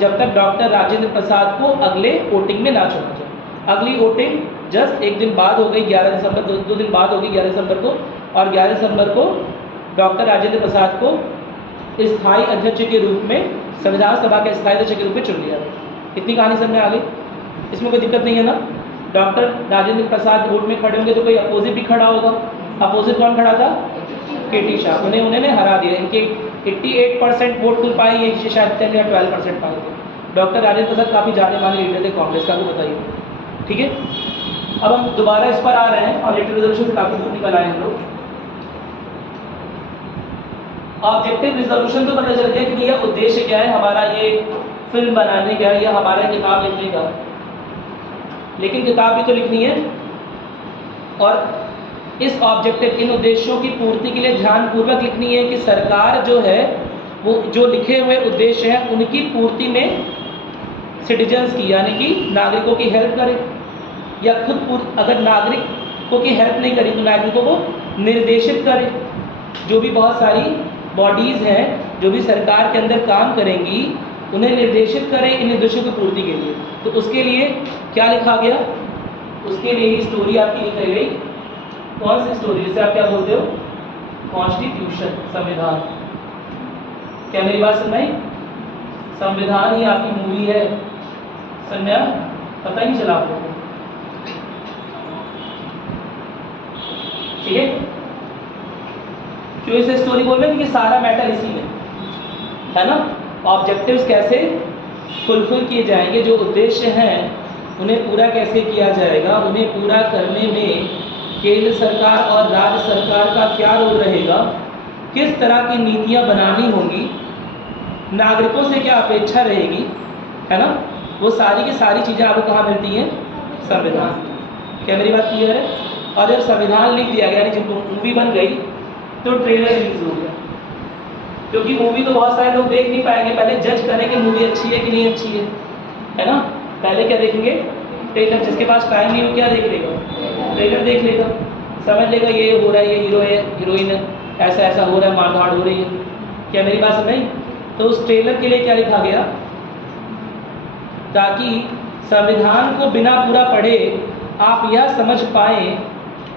जब तक डॉक्टर राजेंद्र प्रसाद को अगले वोटिंग में ना चुना जाए। अगली वोटिंग जस्ट एक दिन बाद हो गई, 11 दिसंबर, 2 दिन बाद होगी 11 दिसंबर को, और 11 दिसंबर को डॉक्टर राजेंद्र प्रसाद को स्थायी अध्यक्ष के रूप में, संविधान सभा के स्थायी अध्यक्ष के रूप में चुन लिया गया। इतनी कहानी समझ में आ गई? इसमें कोई दिक्कत नहीं है ना? डॉक्टर राजेंद्र प्रसाद वोट में खड़े होंगे तो कोई अपोजिट भी खड़ा होगा। अपोजिट कौन खड़ा था? केटी शाह। उन्हें हरा दिया। इनके 88% वोट मिल पाए, ये शायद 10 या 12% पाए थे। डॉक्टर राजेंद्र प्रसाद काफ़ी जाने माने लीडर थे कांग्रेस का, आपको बताइए। ठीक है, अब हम दोबारा इस पर आ रहे हैं और इलेक्टेड रिजोल्यूशन से काफ़ी दूर निकल आए हम लोग। ऑब्जेक्टिव रिजोल्यूशन तो पता चल गया कि भैया उद्देश्य क्या है हमारा, ये फिल्म बनाने का या हमारा किताब लिखने का। लेकिन किताब भी तो लिखनी है, और इस ऑब्जेक्टिव, इन उद्देश्यों की पूर्ति के लिए ध्यानपूर्वक लिखनी है कि सरकार जो है वो जो लिखे हुए उद्देश्य हैं उनकी पूर्ति में सिटीजन्स की, यानी कि नागरिकों की हेल्प करे, या खुद अगर नागरिकों की हेल्प नहीं करी तो नागरिकों को निर्देशित करे। जो भी बहुत सारी बॉडीज़ हैं जो भी सरकार के अंदर काम करेंगी उन्हें निर्देशित करें इन उद्देश्यों की पूर्ति के लिए। तो उसके लिए क्या लिखा गया? उसके लिए ही स्टोरी आपकी लिखाई गई। कौन सी स्टोरी? जिसे आप क्या बोलते हो? कॉन्स्टिट्यूशन, संविधान। क्या मेरी बात समझ में? संविधान ही आपकी मूवी है। समझा? पता ही नहीं चला आपको? ठीक है, क्यों इसे स्टोरी बोल रहे हैं? क्योंकि सारा मैटर इसी में है ना। ऑब्जेक्टिव्स कैसे फुलफिल किए जाएंगे, जो उद्देश्य हैं उन्हें पूरा कैसे किया जाएगा, उन्हें पूरा करने में केंद्र सरकार और राज्य सरकार का क्या रोल रहेगा, किस तरह की नीतियां बनानी होंगी, नागरिकों से क्या अपेक्षा रहेगी, है ना, वो सारी की सारी चीज़ें आपको कहाँ मिलती हैं? संविधान। क्या मेरी बात क्लियर है? और जब संविधान लिख दिया गया, यानी जब मूवी बन गई तो ट्रेलर रिलीज हो गया, क्योंकि मूवी तो बहुत सारे लोग देख नहीं पाएंगे, पहले जज करें कि मूवी अच्छी है कि नहीं अच्छी है। है ना। पहले क्या देखेंगे, ट्रेलर। जिसके पास टाइम नहीं हो क्या देख लेगा, ट्रेलर देख लेगा, समझ लेगा ये हो रहा है, ये हीरो है, हीरोइन है, ऐसा ऐसा हो रहा है, मारधाड़ हो रही है। क्या मेरी बात समझ? तो उस ट्रेलर के लिए क्या लिखा गया, ताकि संविधान को बिना पूरा पढ़े आप यह समझ पाएँ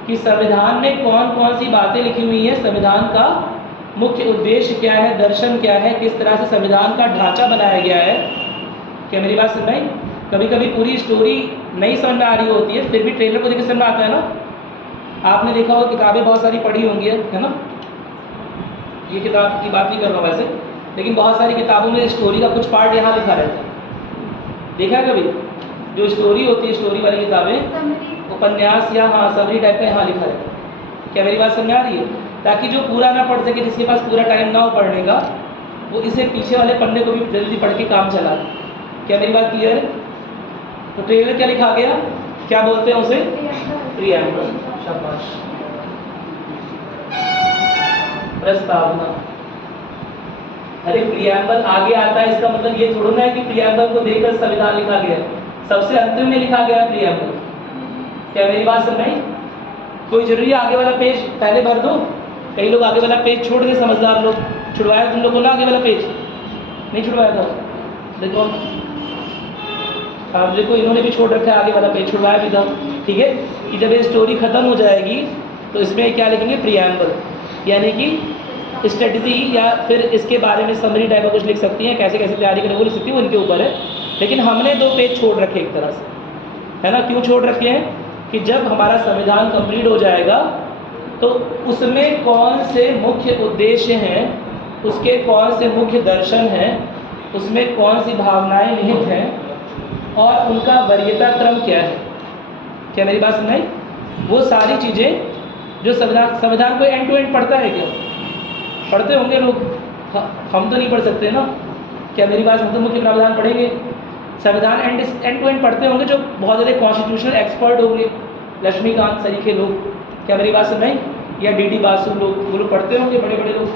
कि संविधान में कौन कौन सी बातें लिखी हुई हैं, संविधान का मुख्य उद्देश्य क्या है, दर्शन क्या है, किस तरह से संविधान का ढांचा बनाया गया है। क्या मेरी बात समझ? कभी कभी पूरी स्टोरी नहीं समझ में आ रही होती है, फिर भी ट्रेलर को देख के समझ में आता है ना। आपने देखा होगा, किताबें बहुत सारी पढ़ी होंगी, है ना। ये किताब की बात नहीं कर रहा हूँ वैसे, लेकिन बहुत सारी किताबों में स्टोरी का कुछ पार्ट यहाँ लिखा रहता है। देखा है कभी? जो स्टोरी होती है, स्टोरी वाली किताबें, उपन्यास या हाँ समरी टाइप का यहाँ लिखा रहता है। क्या मेरी बात समझ आ रही है? ताकि जो पूरा ना पढ़ सके, जिसके पास पूरा टाइम ना हो पढ़ने का, वो इसे पीछे वाले पन्ने को भी जल्दी पढ़ के काम चला। क्या मेरी बात क्लियर है? तो ट्रेलर क्या लिखा गया, क्या बोलते हैं उसे? प्रीएम्बल। शाबाश। प्रस्तावना। अरे प्रीएम्बल आगे आता है, इसका मतलब ये थोड़ा ना है कि प्रीएम्बल को देखकर संविधान लिखा गया, सबसे अंत में लिखा गया प्रीएम्बल। क्या मेरी बात समझ? कोई जरूरी आगे वाला पेज पहले भर दो। कई लोग आगे वाला पेज छोड़ के, समझदार लोग, छुड़वाया तुम लोगों ने आगे वाला पेज? नहीं छुड़वाया था? देखो आप देखो, इन्होंने भी छोड़ रखा है आगे वाला पेज, छुड़वाया भी था। ठीक है, कि जब ये स्टोरी खत्म हो जाएगी तो इसमें क्या लिखेंगे, प्रीएम्बल, यानी कि स्ट्रेटजी, या फिर इसके बारे में समरी टाइप का कुछ लिख सकती हैं, कैसे कैसे तैयारी करें वो लिख सकती है, वो इनके ऊपर है। लेकिन हमने 2 पेज छोड़ रखे एक तरह से, है ना। क्यों छोड़ रखे हैं? कि जब हमारा संविधान कंप्लीट हो जाएगा तो उसमें कौन से मुख्य उद्देश्य हैं, उसके कौन से मुख्य दर्शन हैं, उसमें कौन सी भावनाएं निहित हैं और उनका वरीयता क्रम क्या है। क्या मेरी बात समझाई? वो सारी चीज़ें जो संविधान को एंड टू एंड पढ़ता है, क्या पढ़ते होंगे लोग? हम तो नहीं पढ़ सकते ना। क्या मेरी बात? हम तो मुख्य प्रावधान पढ़ेंगे, संविधान एंड टू एंड पढ़ते होंगे जो बहुत ज़्यादा कॉन्स्टिट्यूशनल एक्सपर्ट होंगे, लक्ष्मीकांत सरीखे लोग। क्या मेरी बात समझ? या डी बासु लोग, वो लोग पढ़ते होंगे, बड़े बड़े लोग।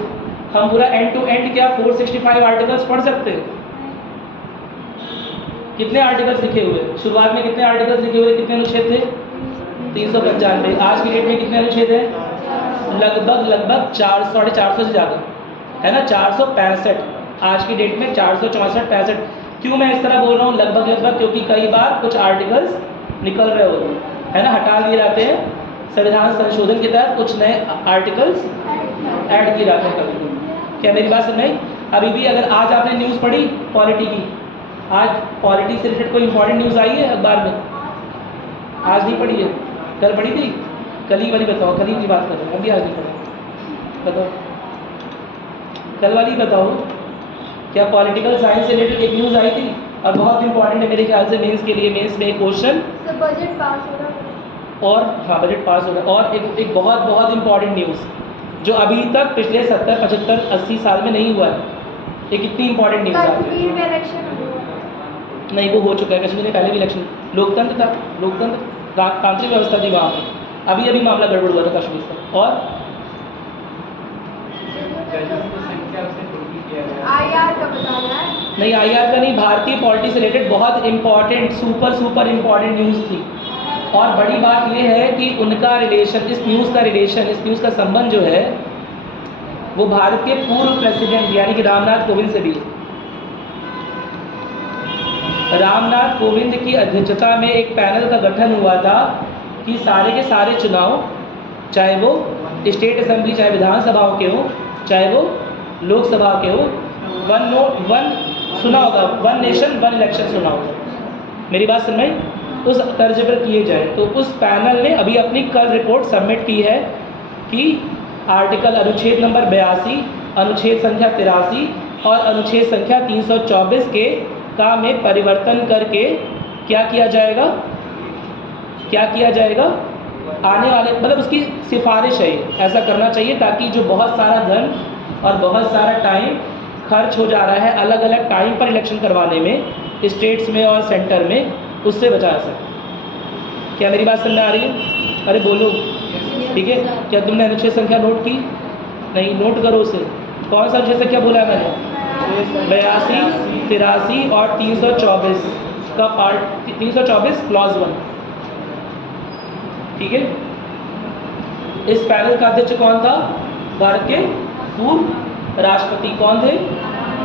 हम पूरा एंड टू एंड क्या 465 आर्टिकल्स पढ़ सकते हैं? कितने आर्टिकल्स लिखे हुए? शुरुआत में कितने आर्टिकल्स लिखे हुए, कितने अनुच्छेद थे? 395। आज की डेट में कितने अनुच्छेद हैं? लगभग 400-450 से ज़्यादा, है ना। 465 आज की डेट में, 464-65। क्यों मैं इस तरह बोल रहा हूँ लगभग? क्योंकि कई बार कुछ आर्टिकल्स निकल रहे होते हैं, है ना, हटा दिए जाते हैं। संविधान संशोधन के तहत कुछ नए आर्टिकल्स ऐड किए जाते हैं कभी। क्या मेरी बात समझ? अभी भी अगर आज आपने न्यूज़ पढ़ी पॉलिटी की, आज पॉलिटी से रिलेटेड कोई इंपॉर्टेंट न्यूज़ आई है अखबार में? आज नहीं पढ़ी है, कल पढ़ी थी? कल ही वाली बताओ, कल ही की बात कर रहे हैं, अभी आज नहीं पढ़ा, बताओ कल वाली बताओ। क्या पॉलिटिकल साइंस से रिलेटेड एक न्यूज़ आई थी और बहुत इंपॉर्टेंट है मेरे ख्याल से मेंस के लिए। मेंस में एक क्वेश्चन, बजट पास हो रहा है, और हाँ बजट पास हो रहा है, और एक बहुत इंपॉर्टेंट न्यूज़ जो अभी तक पिछले 70, 75, 80 साल में नहीं हुआ है। ये कितनी इंपॉर्टेंट न्यूज़ है? कश्मीर में इलेक्शन नहीं, वो हो चुका है कश्मीर में, पहले भी इलेक्शन, लोकतंत्र था, लोकतंत्र तांत्रिक व्यवस्था थी वहाँ पर। अभी मामला गड़बड़ हुआ था कश्मीर का। और IR का बताना है? नहीं, IR का नहीं, भारतीय पॉलिटी से रिलेटेड बहुत इंपॉर्टेंट, सुपर इंपॉर्टेंट न्यूज़ थी। और बड़ी बात यह है कि उनका रिलेशन, इस न्यूज़ का संबंध जो है वो भारत के पूर्व प्रेसिडेंट यानी कि रामनाथ कोविंद से भी। रामनाथ कोविंद की अध्यक्षता में एक पैनल का गठन हुआ था कि सारे के सारे चुनाव, चाहे वो स्टेट असेंबली, चाहे विधानसभाओं के हो, चाहे वो लोकसभा के हो, वन सुना होगा, वन नेशन वन इलेक्शन सुना होगा। मेरी बात समझ? उस तर्ज पर किए जाए। तो उस पैनल ने अभी अपनी कल रिपोर्ट सबमिट की है कि आर्टिकल अनुच्छेद नंबर 82, अनुच्छेद संख्या 83 और अनुच्छेद संख्या 324 के का में परिवर्तन करके क्या किया जाएगा, आने वाले, मतलब उसकी सिफारिश है ऐसा करना चाहिए, ताकि जो बहुत सारा धन और बहुत सारा टाइम खर्च हो जा रहा है अलग अलग टाइम पर इलेक्शन करवाने में, स्टेट्स में और सेंटर में, उससे बचा सके। क्या मेरी बात समझ आ रही है? अरे बोलो, ठीक है। क्या तुमने अनुच्छेद संख्या नोट की? नहीं, नोट करो उसे। कौन सा अनुच्छेद संख्या बोला है मैंने? 82, 83 और 324। का पार्ट 324 क्लॉज 1, ठीक है। इस पैनल का अध्यक्ष कौन था? भारत के पूर्व राष्ट्रपति कौन थे?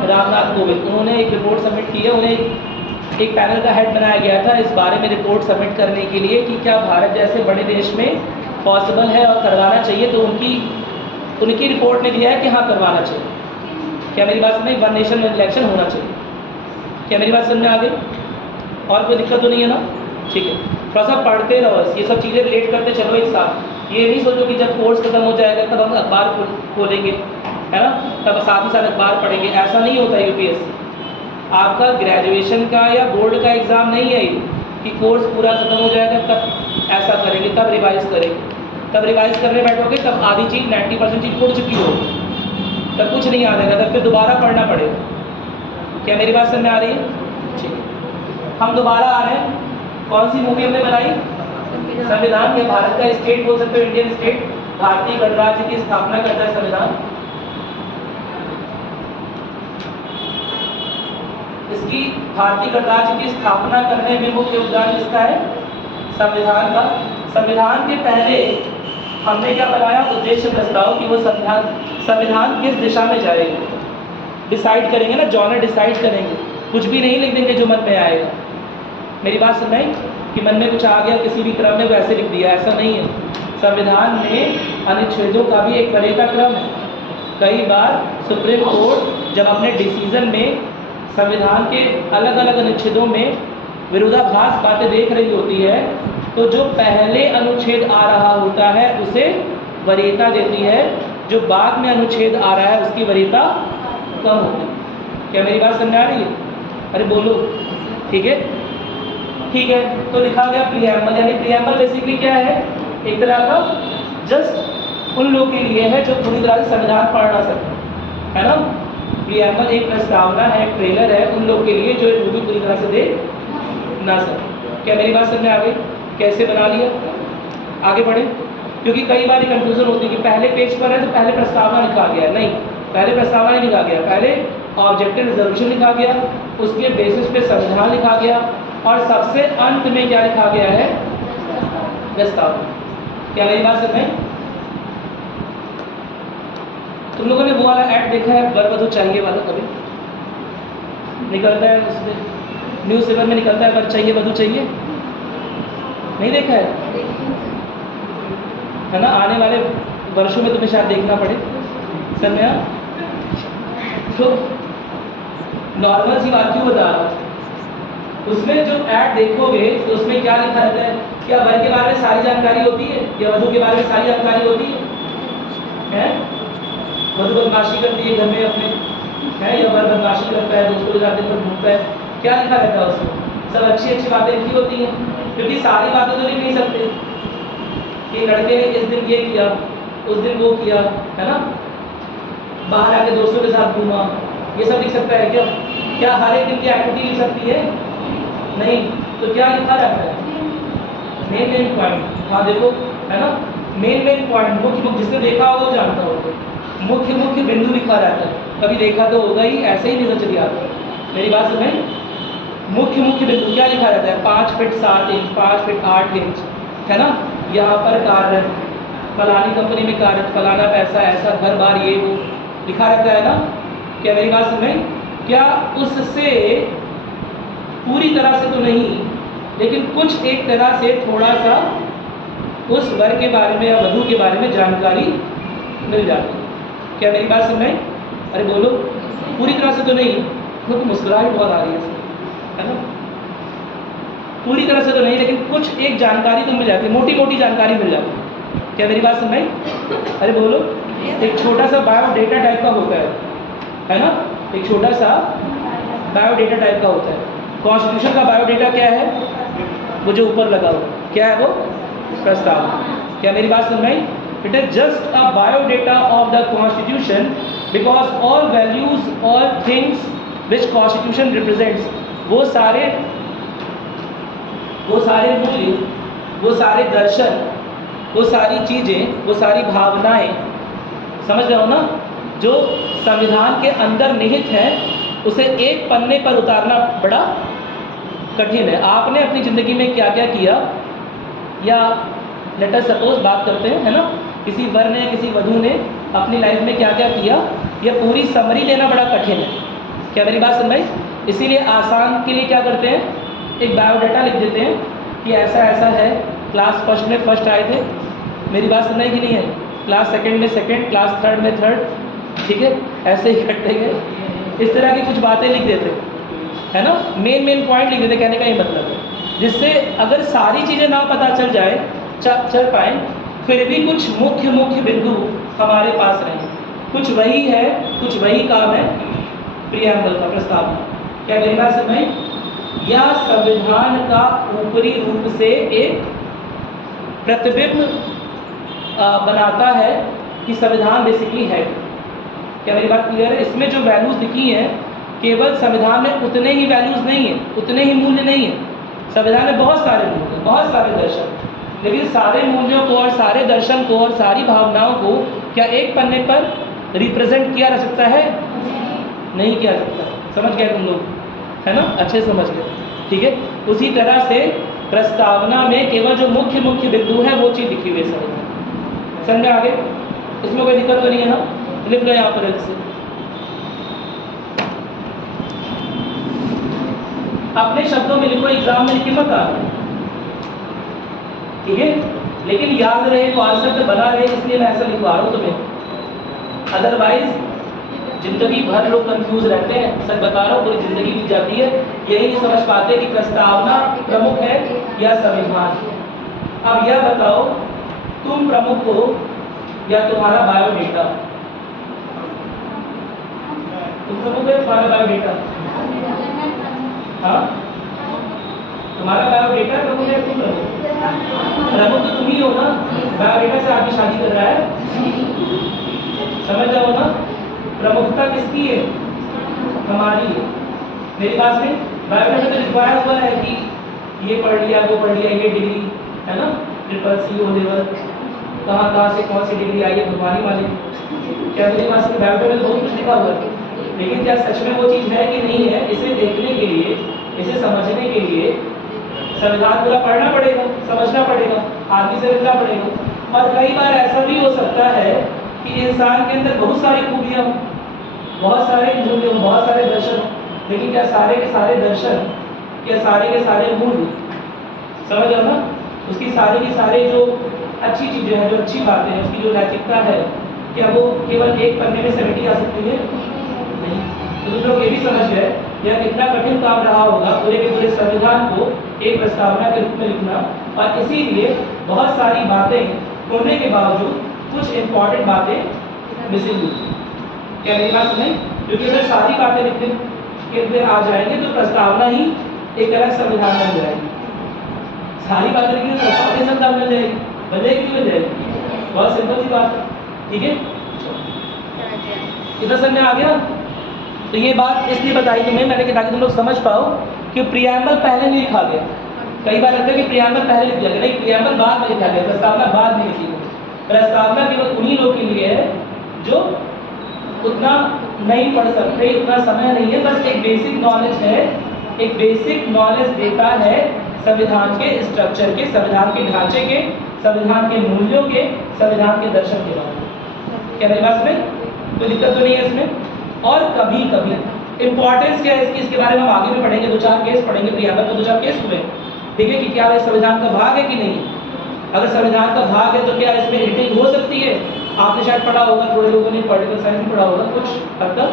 रामनाथ कोविंद। उन्होंने एक रिपोर्ट सबमिट की है, उन्हें एक पैनल का हेड बनाया गया था इस बारे में रिपोर्ट सबमिट करने के लिए कि क्या भारत जैसे बड़े देश में पॉसिबल है और करवाना चाहिए। तो उनकी रिपोर्ट ने दिया है कि हाँ करवाना चाहिए। क्या मेरी बात समझ? वन नेशन वन इलेक्शन होना चाहिए। क्या मेरी बात समझ में आ गई? और कोई दिक्कत तो नहीं है ना? ठीक है, थोड़ा सा पढ़ते रहो, ये सब चीज़ें रिलेट करते चलो एक साथ। ये नहीं सोचो कि जब कोर्स खत्म हो जाएगा तब हम अखबार खोलेंगे, है ना, तब साथ ही साथ अखबार पढ़ेंगे, ऐसा नहीं होता यूपीएससी। आपका ग्रेजुएशन का या बोर्ड का एग्ज़ाम नहीं है ये कि कोर्स पूरा खत्म हो जाएगा तब ऐसा करेंगे, तब रिवाइज करेंगे। तब रिवाइज करने बैठोगे तब आधी चीज़ 90% चीज़ उड़ चुकी होगी, तब कुछ नहीं याद आएगा, तब फिर दोबारा पढ़ना पड़ेगा। क्या मेरी बात समझ में आ रही है? ठीक है, हम दोबारा आ रहे हैं। कौन सी मूवी हमने बनाई? संविधान। के भारत का स्टेट बोल सकते हो, इंडियन स्टेट, भारतीय गणराज्य की स्थापना करता है संविधान। इसकी भारतीय गणराज्य की स्थापना करने में मुख्य योगदान किसका है? संविधान का। संविधान के पहले हमने क्या बनाया? उद्देश्य प्रस्ताव कि वो संविधान किस दिशा में जाएगा डिसाइड करेंगे ना, जॉनर डिसाइड करेंगे। कुछ भी नहीं लिख देंगे जो मन में आएगा। मेरी बात सुन रहे कि मन में कुछ आ गया किसी भी क्रम में वैसे लिख दिया, ऐसा नहीं है। संविधान में अनुच्छेदों का भी एक बड़े का क्रम है। कई बार सुप्रीम कोर्ट जब अपने डिसीजन में संविधान के अलग अलग अनुच्छेदों में विरोधाभास बातें देख रही होती है तो जो पहले अनुच्छेद आ रहा होता है उसे वरीयता देती है, जो बाद में अनुच्छेद आ रहा है उसकी वरीयता कम होती है। क्या मेरी बात समझ आ रही है? अरे बोलो। ठीक है, ठीक है। तो लिखा गया प्रीएम्बल, यानी प्रीएम्बल बेसिकली क्या है? एक तरह का जस्ट उन लोगों के लिए है जो पूरी तरह से संविधान पढ़ ना सकते, है ना। प्रीएम्बल एक प्रस्तावना है, एक ट्रेलर है उन लोगों के लिए जो मूवी पूरी तरह से देख ना सके। क्या मेरी बात समझ में आ गई? कैसे बना लिया? आगे बढ़े, क्योंकि कई बार कंफ्यूजन होती है कि पहले पेज पर है तो पहले प्रस्तावना लिखा गया। नहीं, पहले प्रस्तावना नहीं लिखा गया, पहले ऑब्जेक्टिव रिजर्वेशन लिखा गया, उसके बेसिस पे संविधान लिखा गया और सबसे अंत में क्या लिखा गया है? प्रस्तावना। क्या मेरी बात समझ में? तुम लोगों ने वो वाला ऐड देखा है, वर वधू चाहिए वाला? कभी निकलता है उसमें, न्यूज़ पेपर में निकलता है, वर चाहिए वधू चाहिए, नहीं देखा है ना? आने वाले वर्षों में तुम्हें शायद देखना पड़े। समझ में? तो नॉर्मल सी बात क्यों बता रहा हूँ, उसमें जो ऐड देखोगे तो उसमें क्या लिखा रहता है? क्या वर के बारे में सारी जानकारी होती है या वधू के बारे में सारी जानकारी होती है? वधू बदमाशी करती है घर में अपने, है, या वर बदमाशी करता है, दोस्तों के साथ दिन भर घूमता है, क्या लिखा रहता है उसमें? सब अच्छी अच्छी बातें लिखी होती हैं, क्योंकि सारी बातें तो लिख नहीं सकते कि लड़के ने इस दिन ये किया, उस दिन वो किया, है ना, बाहर आके दोस्तों के साथ घूमा, ये सब लिख सकता है क्या? क्या हर एक दिन की एक्टिविटी लिख सकती है? नहीं। तो क्या लिखा रहता है? Main point. हाँ देखो, है ना, मेन पॉइंट, मुख्य, जिसने देखा होगा वो जानता होगा, मुख्य बिंदु लिखा रहता है। कभी देखा तो होगा ही, ऐसे ही नजर चली आता है। मेरी बात सुनें, मुख्य बिंदु क्या लिखा रहता है? 5 फीट 7 इंच, 5 फीट 8 इंच, है ना, यहाँ पर कार्य, फलानी कंपनी में कार्य, फलाना पैसा, ऐसा घर बार, ये वो लिखा रहता है ना। क्या मेरी बात सुनें? क्या उससे पूरी तरह से तो नहीं, लेकिन कुछ एक तरह से थोड़ा सा उस वर के बारे में या वधू के बारे में जानकारी मिल जाती है। क्या मेरी बात सुन रहे? अरे बोलो। पूरी तरह से तो नहीं, क्योंकि मुस्कुराहट बहुत आ रही है ना। पूरी तरह से तो नहीं, लेकिन कुछ एक जानकारी तो मिल जाती है, मोटी जानकारी मिल जाती है। क्या मेरी बात सुन रही? अरे बोलो। एक छोटा सा बायोडेटा टाइप का होता है ना, एक छोटा सा बायोडेटा टाइप का होता है। कॉन्स्टिट्यूशन का बायोडेटा क्या है? वो जो ऊपर लगा हुआ क्या है? वो प्रस्तावना। क्या मेरी बात सुन रही? It is just a biodata of the Constitution because all values, all things which Constitution represents, वो सारे मूल्य, वो सारे दर्शन, वो सारी चीज़ें, वो सारी भावनाएं, समझ रहे हो ना, जो संविधान के अंदर निहित है, उसे एक पन्ने पर उतारना बड़ा कठिन है। आपने अपनी ज़िंदगी में क्या क्या किया, या लेट अस सपोज बात करते हैं, है ना, किसी वर ने किसी वधू ने अपनी लाइफ में क्या क्या किया, यह पूरी समरी लेना बड़ा कठिन है। क्या मेरी बात सुन भाई? इसीलिए आसान के लिए क्या करते हैं, एक बायोडाटा लिख देते हैं कि ऐसा ऐसा है, क्लास फर्स्ट में फर्स्ट आए थे, मेरी बात सुन रहे हैं कि नहीं है, क्लास सेकंड में सेकंड, क्लास थर्ड में थर्ड, ठीक है, ऐसे ही करते गए। इस तरह की कुछ बातें लिख देते है ना, मेन पॉइंट लिख देते, कहने का ये मतलब है, जिससे अगर सारी चीज़ें ना पता चल जाए चल पाए, फिर भी कुछ मुख्य बिंदु हमारे पास रहें। कुछ वही है, कुछ वही काम है प्रियम्बल का प्रस्तावना। क्या मेरी बात सुन भाई? या संविधान का ऊपरी रूप से एक प्रतिबिंब बनाता है कि संविधान बेसिकली है। क्या मेरी बात क्लियर है? इसमें जो वैल्यूज़ लिखी हैं, केवल संविधान में उतने ही वैल्यूज़ नहीं है, उतने ही मूल्य नहीं है। संविधान में बहुत सारे मूल्य, बहुत सारे दर्शन, लेकिन सारे मूल्यों को और सारे दर्शन को और सारी भावनाओं को क्या एक पन्ने पर रिप्रेजेंट किया जा सकता है? नहीं किया जा सकता। समझ गए तुम लोग, है ना? अच्छे समझ गए, ठीक है। उसी तरह से प्रस्तावना में केवल जो मुख्य बिंदु है वो चीज़ लिखी हुई है संविधान। समझ में आगे? इसमें कोई दिक्कत तो नहीं है ना? लिख लो यहाँ पर इससे। अपने शब्दों में लिखो, एग्जाम में लिखी मत आना, ठीक है, लेकिन याद रहे, कॉन्सेप्ट बना रहे, इसलिए मैं ऐसा लिखवा रहा हूँ तुम्हें। अदरवाइज जिंदगी भर लोग कंफ्यूज रहते हैं, सच बता रहा हूँ, पूरी जिंदगी बीत जाती है, यही नहीं समझ पाते कि प्रस्तावना प्रमुख है या संविधान। अब यह बताओ, तुम प्रमुख हो या तुम्हारा बायोडेटा? तुम प्रमुख है, तुम्हारा बायोडेटा? हाँ, तुम्हारा बायोडेटा प्रमुख है, तुम प्रमुख तो तुम ही हो ना। बायोडेटा से आदमी शादी कर रहा है, समझ जाओ ना। प्रमुखता किसकी है? हमारी है। मेरी बात में बायोडेटा में लिखवाया हुआ है कि ये पढ़ लिया, वो पढ़ लिया, ये डिग्री है ना, CCC ओ लेवल, कहाँ से कौन सी डिग्री आई है, भगवानी वाली। क्या मेरी बात में बायोडेटा में बहुत कुछ लिखा हुआ है, लेकिन क्या सच में वो चीज़ है कि नहीं है, इसे देखने के लिए, इसे समझने के लिए संविधान पूरा पढ़ना पड़ेगा, समझना पड़ेगा, आदमी से मिलना पड़ेगा। और कई बार ऐसा भी हो सकता है कि इंसान के अंदर बहुत सारी खूबियाँ, बहुत सारे मूल्य, बहुत सारे दर्शन, लेकिन क्या सारे के सारे दर्शन, क्या सारे के सारे मूल्य, समझ आओ ना, उसकी सारे के सारे जो अच्छी चीज़ें हैं, जो अच्छी बातें हैं, उसकी जो नैतिकता है, क्या वो केवल एक पन्ने में समेटी जा सकती है? नहीं। तो तुम लोग ये भी समझ गए यह कितना कठिन काम रहा होगा पूरे के पूरे संविधान को एक प्रस्तावना के रूप में लिखना। और इसीलिए बहुत सारी बातें होने के बावजूद कुछ इंपॉर्टेंट बातें मिसिंग हुई। क्या मेरी बात सुने? क्योंकि अगर सारी बातें लिखने के अंदर आ जाएंगे तो प्रस्तावना ही एक अलग संविधान बन जाएगी। सारी बातें लिखी तो प्रस्तावना संविधान बन जाएगी, बन जाएगी क्यों बन जाएगी? बहुत सिंपल सी बात, ठीक है। इतना समझ में आ गया? तो ये बात इसलिए बताई तुम्हें मैंने कि ताकि तुम लोग समझ पाओ कि प्रियम्बल पहले नहीं लिखा गया। कई बार लगता है कि प्रियम्बल पहले लिख दिया गया, नहीं, प्रियम्बल बाद में लिखा गया, प्रस्तावना बाद में लिखी गई। प्रस्तावना केवल उन्हीं लोग के लिए है जो उतना नहीं पढ़ सकते, उतना समय नहीं है, बस एक बेसिक नॉलेज है, एक बेसिक नॉलेज देता है संविधान के स्ट्रक्चर के, संविधान के ढांचे के, संविधान के मूल्यों के, संविधान के दर्शन के बारे में। क्या मेरी बात में कोई दिक्कत तो नहीं है इसमें? और कभी कभी इंपॉर्टेंस क्या है इसकी, इसके बारे में हम आगे भी पढ़ेंगे, 2-4 केस पढ़ेंगे, प्रियम्बल में 2-4 केस हुए, ठीक है, कि क्या ये संविधान का भाग है कि नहीं। अगर संविधान का भाग है तो क्या इसमें एडिटिंग हो सकती है? आपने शायद पढ़ा होगा, थोड़े लोगों ने पॉलिटिकल साइंस में पढ़ा होगा कुछ हद तक,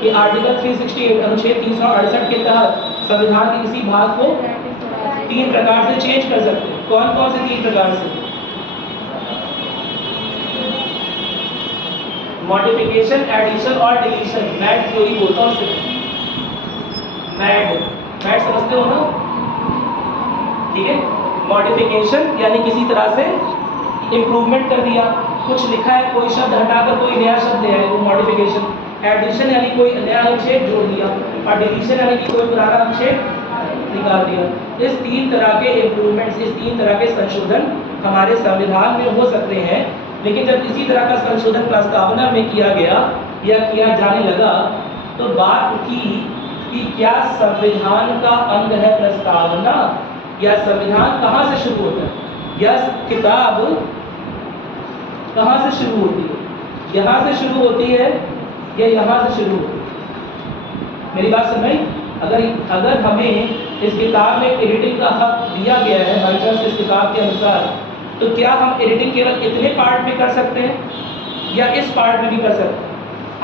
कि आर्टिकल 368 अनुच्छेद 368 के तहत संविधान के किसी भाग को 3 प्रकार से चेंज कर सकते हैं। कौन कौन से 3 प्रकार से? मॉडिफिकेशन, एडिशन और डिलीशन। मैट थ्योरी बोलता हूँ सिर्फ, मैट समझते हो ना, ठीक है। मॉडिफिकेशन यानी किसी तरह से इम्प्रूवमेंट कर दिया, कुछ लिखा है, कोई शब्द हटाकर कोई नया शब्द ले आए, वो मॉडिफिकेशन। एडिशन यानी कोई नया अनुच्छेद जोड़ दिया, और डिलीशन यानी कि कोई पुराना अनुच्छेद निकाल दिया। इस 3 तरह के इम्प्रूवमेंट्स, इस 3 तरह के संशोधन हमारे संविधान में हो सकते हैं। लेकिन जब इसी तरह का संशोधन प्रस्तावना में किया गया या किया जाने लगा तो बात उठी कि क्या संविधान का अंग है प्रस्तावना, या संविधान कहाँ से शुरू होता है, या किताब कहाँ से शुरू होती है, यहाँ से शुरू होती है या यहाँ से शुरू होती है। मेरी बात समझ? अगर हमें इस किताब में एडिटिंग का हक दिया गया है बाई चांस इस किताब के अनुसार, तो क्या हम एडिटिंग केवल इतने पार्ट में कर सकते हैं या इस पार्ट में भी कर सकते हैं,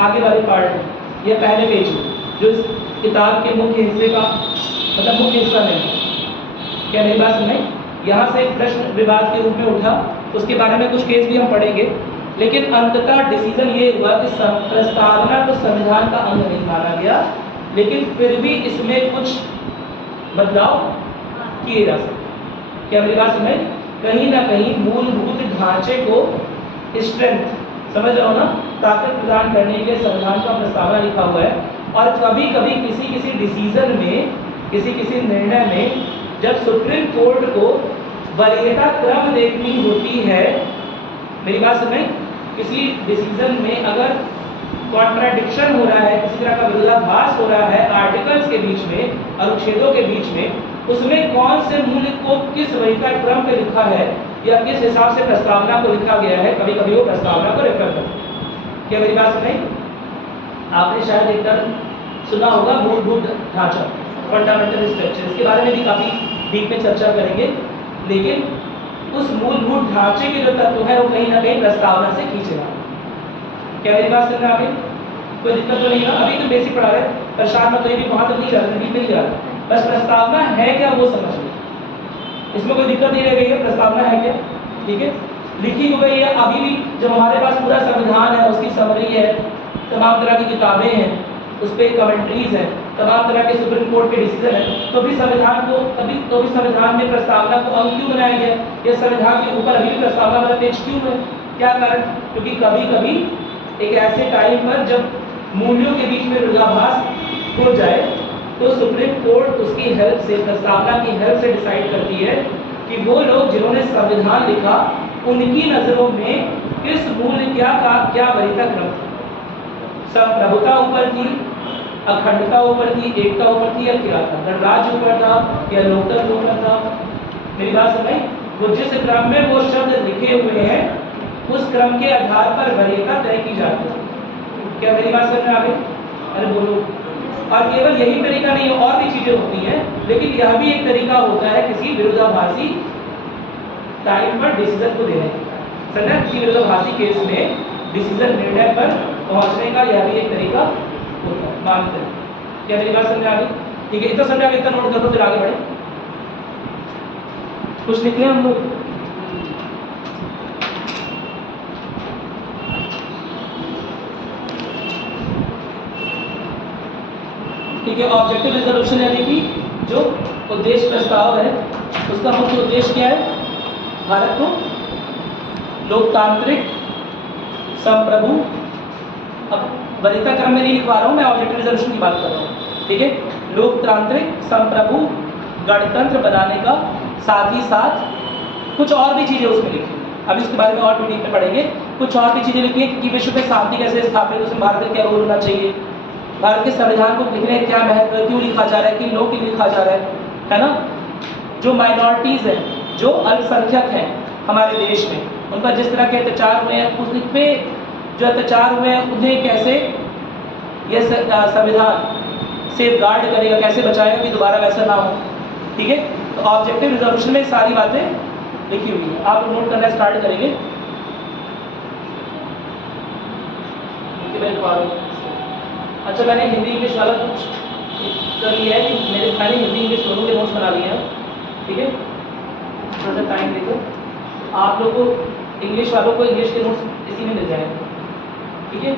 आगे वाले पार्ट में या पहले पेज में, जो इस किताब के मुख्य हिस्से का मतलब मुख्य हिस्सा नहीं? क्या मेरी बात समझ? यहाँ से एक प्रश्न विवाद के रूप में उठा, उसके बारे में कुछ केस भी हम पढ़ेंगे, लेकिन अंततः डिसीजन ये हुआ कि प्रस्तावना को संविधान का अंग नहीं माना गया, लेकिन फिर भी इसमें कुछ बदलाव किए जा सकते। क्या मेरी बात समझ? कहीं ना कहीं मूलभूत ढांचे को स्ट्रेंथ, समझ रहे हो ना, ताकत प्रदान करने के लिए संविधान का प्रस्तावना लिखा हुआ है। और कभी कभी किसी डिसीजन में, किसी निर्णय में जब सुप्रीम कोर्ट को वरीयता क्रम देखनी होती है, मेरी बात समझ, किसी डिसीजन में अगर कॉन्ट्राडिक्शन हो रहा है, किसी तरह का विरोधाभास हो रहा है आर्टिकल्स के बीच में, अनुच्छेदों के बीच में, उसमें कौन से मूल्य को किस वरीयता क्रम पे लिखा है या किस हिसाब से प्रस्तावना को लिखा गया है, कभी कभी वो प्रस्तावना को रेफर करता है। क्या मेरी बात समझ? आपने शायद एक टर्म सुना होगा, मूलभूत ढांचा, फंडामेंटल स्ट्रक्चर, इसके बारे में भी काफ़ी डीप में चर्चा करेंगे, लेकिन उस मूलभूत ढांचे के जो तत्व है वो कहीं ना कहीं प्रस्तावना से खींचेगा। क्या मेरी बात समझ में आ गई? कोई दिक्कत तो नहीं है? अभी तो बेसिक पढ़ा रहे, परेशान मत, तो ये भी वहाँ तक नहीं जा रहा, डीप में नहीं जा रहा, बस प्रस्तावना है क्या वो समझ लो, इसमें कोई दिक्कत नहीं रह गई है। प्रस्तावना है क्या, ठीक है, लिखी हो गई है। अभी भी जब हमारे पास पूरा संविधान है, उसकी समरी है, तमाम तरह की किताबें हैं, उस पर कमेंट्रीज हैं, तमाम तरह के सुप्रीम कोर्ट के डिसीजन है, तो भी संविधान को तो भी संविधान में प्रस्तावना को अंग क्यों बनाया गया, या संविधान के ऊपर अभी भी प्रस्तावना वाला पेज क्यों है? क्या कारण? क्योंकि कभी कभी एक ऐसे टाइम पर जब मूल्यों के बीच में विरोधाभास हो जाए, तो सुप्रीम कोर्ट उसकी हेल्प से, प्रस्तावना की हेल्प से डिसाइड करती है कि वो लोग जिन्होंने संविधान लिखा, उनकी नज़रों में किस मूल्य क्या वरीयता क्रम था, संप्रभुता ऊपर थी, अखंडता ऊपर थी, एकता ऊपर थी, या क्या था, गणराज्य ऊपर था या लोकतंत्र ऊपर था? मेरी बात समझ? वो जिस क्रम में वो शब्द लिखे हुए हैं, उस क्रम के आधार पर वरीयता तय की जाती है। क्या मेरी बात समझ में आ गई? अरे बोलो। और केवल यही तरीका नहीं, और भी चीजें होती हैं, लेकिन यह भी एक तरीका होता है किसी विरोधाभासी टाइम पर डिसीजन को देने का। समझना, किसी विरोधाभासी केस में डिसीजन, निर्णय पर पहुंचने का यह भी एक तरीका होता है, मानते हैं। क्या मेरी बात समझ आ गई? ठीक है, इतना समझ आ गया, इतना नोट कर लो, फिर आगे बढ़े। कुछ निकले हम लोग? ठीक है, ऑब्जेक्टिव रिजोल्यूशन यानी कि जो उद्देश्य प्रस्ताव है, उसका मुख्य उद्देश्य क्या है? भारत को लोकतांत्रिक, संप्रभु, अब वरीयता क्रम में नहीं लिखवा रहा हूँ मैं, ऑब्जेक्टिव रिजोल्यूशन की बात कर रहा हूँ, ठीक है, लोकतांत्रिक, संप्रभु, गणतंत्र बनाने का, साथ ही साथ कुछ और भी चीज़ें उसमें लिखी, अभी उसके बारे में और भी डीप में पढ़ेंगे। कुछ और भी चीज़ें लिखी है कि विश्व में शांति कैसे स्थापित, उसमें भारत का क्या रोल होना चाहिए, भारत के संविधान को लिखने क्या महत्व, क्यों लिखा जा रहा है, किन लोगों के लिए लिखा जा रहा है ना, जो माइनॉरिटीज़ हैं, जो अल्पसंख्यक हैं हमारे देश में, उन पर जिस तरह के अत्याचार हुए हैं, उस पे जो अत्याचार हुए हैं उन्हें कैसे ये संविधान सेफ गार्ड करेगा, कैसे बचाएगा कि दोबारा वैसा ना हो, ठीक है। तो ऑब्जेक्टिव रिजोल्यूशन में सारी बातें लिखी हुई है, आप नोट करना स्टार्ट करेंगे। अच्छा, मैंने हिंदी इंग्लिश वाला कुछ कर लिया है कि मैंने हिंदी इंग्लिश दोनों के नोट्स बना लिए हैं, ठीक है। थोड़ा सा टाइम देखो, आप लोग को इंग्लिश वालों को इंग्लिश के नोट्स इसी में मिल जाएंगे, ठीक है।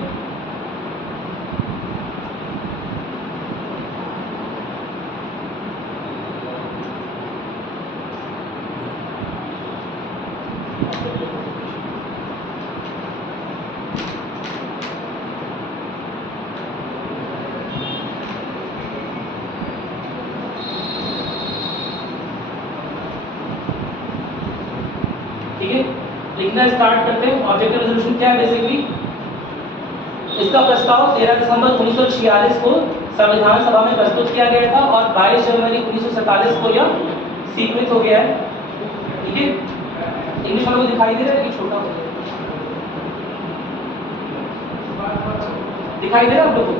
लिखना स्टार्ट करते हैं। ऑब्जेक्टिव रेजोल्यूशन क्या है? बेसिकली इसका प्रस्ताव 13 दिसंबर 1946 को संविधान सभा में प्रस्तुत किया गया था और 22 जनवरी 1947 को यह स्वीकृत हो गया है। ठीक है, इंग्लिश वालों को दिखाई दे रहा है कि छोटा हो गया? दिखाई दे रहा है आप लोगों को?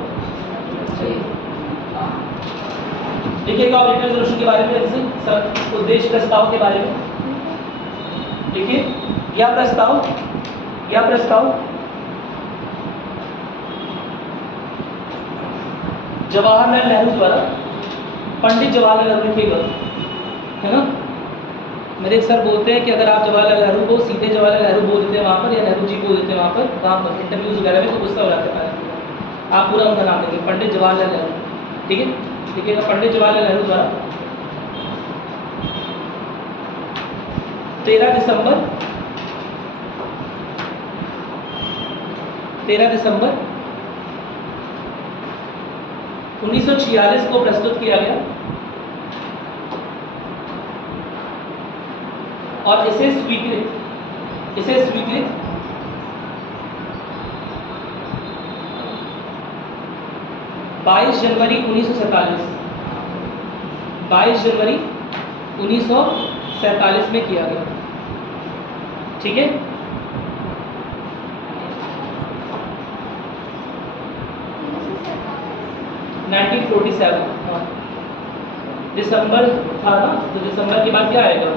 लिखिएगा ऑब्जेक्टिव रेजोल्यूशन के बारे में, जैसे उद्देश्य प्रस्ताव के बारे में लिखिए। यह प्रस्ताव जवाहरलाल नेहरू द्वारा, पंडित जवाहरलाल नेहरू लिखिएगा, है ना। मेरे एक सर बोलते हैं कि अगर आप जवाहरलाल नेहरू को सीधे जवाहरलाल नेहरू बोल देते हैं वहाँ पर, या नेहरू जी बोल देते हैं वहाँ पर काम पर इंटरव्यूज वगैरह में, तो गुस्सा हो जाता है। आप पूरा उनका नाम देंगे, पंडित जवाहरलाल नेहरू। ठीक है, लिखिएगा पंडित जवाहरलाल नेहरू द्वारा 13 दिसंबर 1946 को प्रस्तुत किया गया और इसे स्वीकृत 22 जनवरी 1947 में किया गया। ठीक है, दिसंबर था ना, तो दिसंबर के बाद क्या आएगा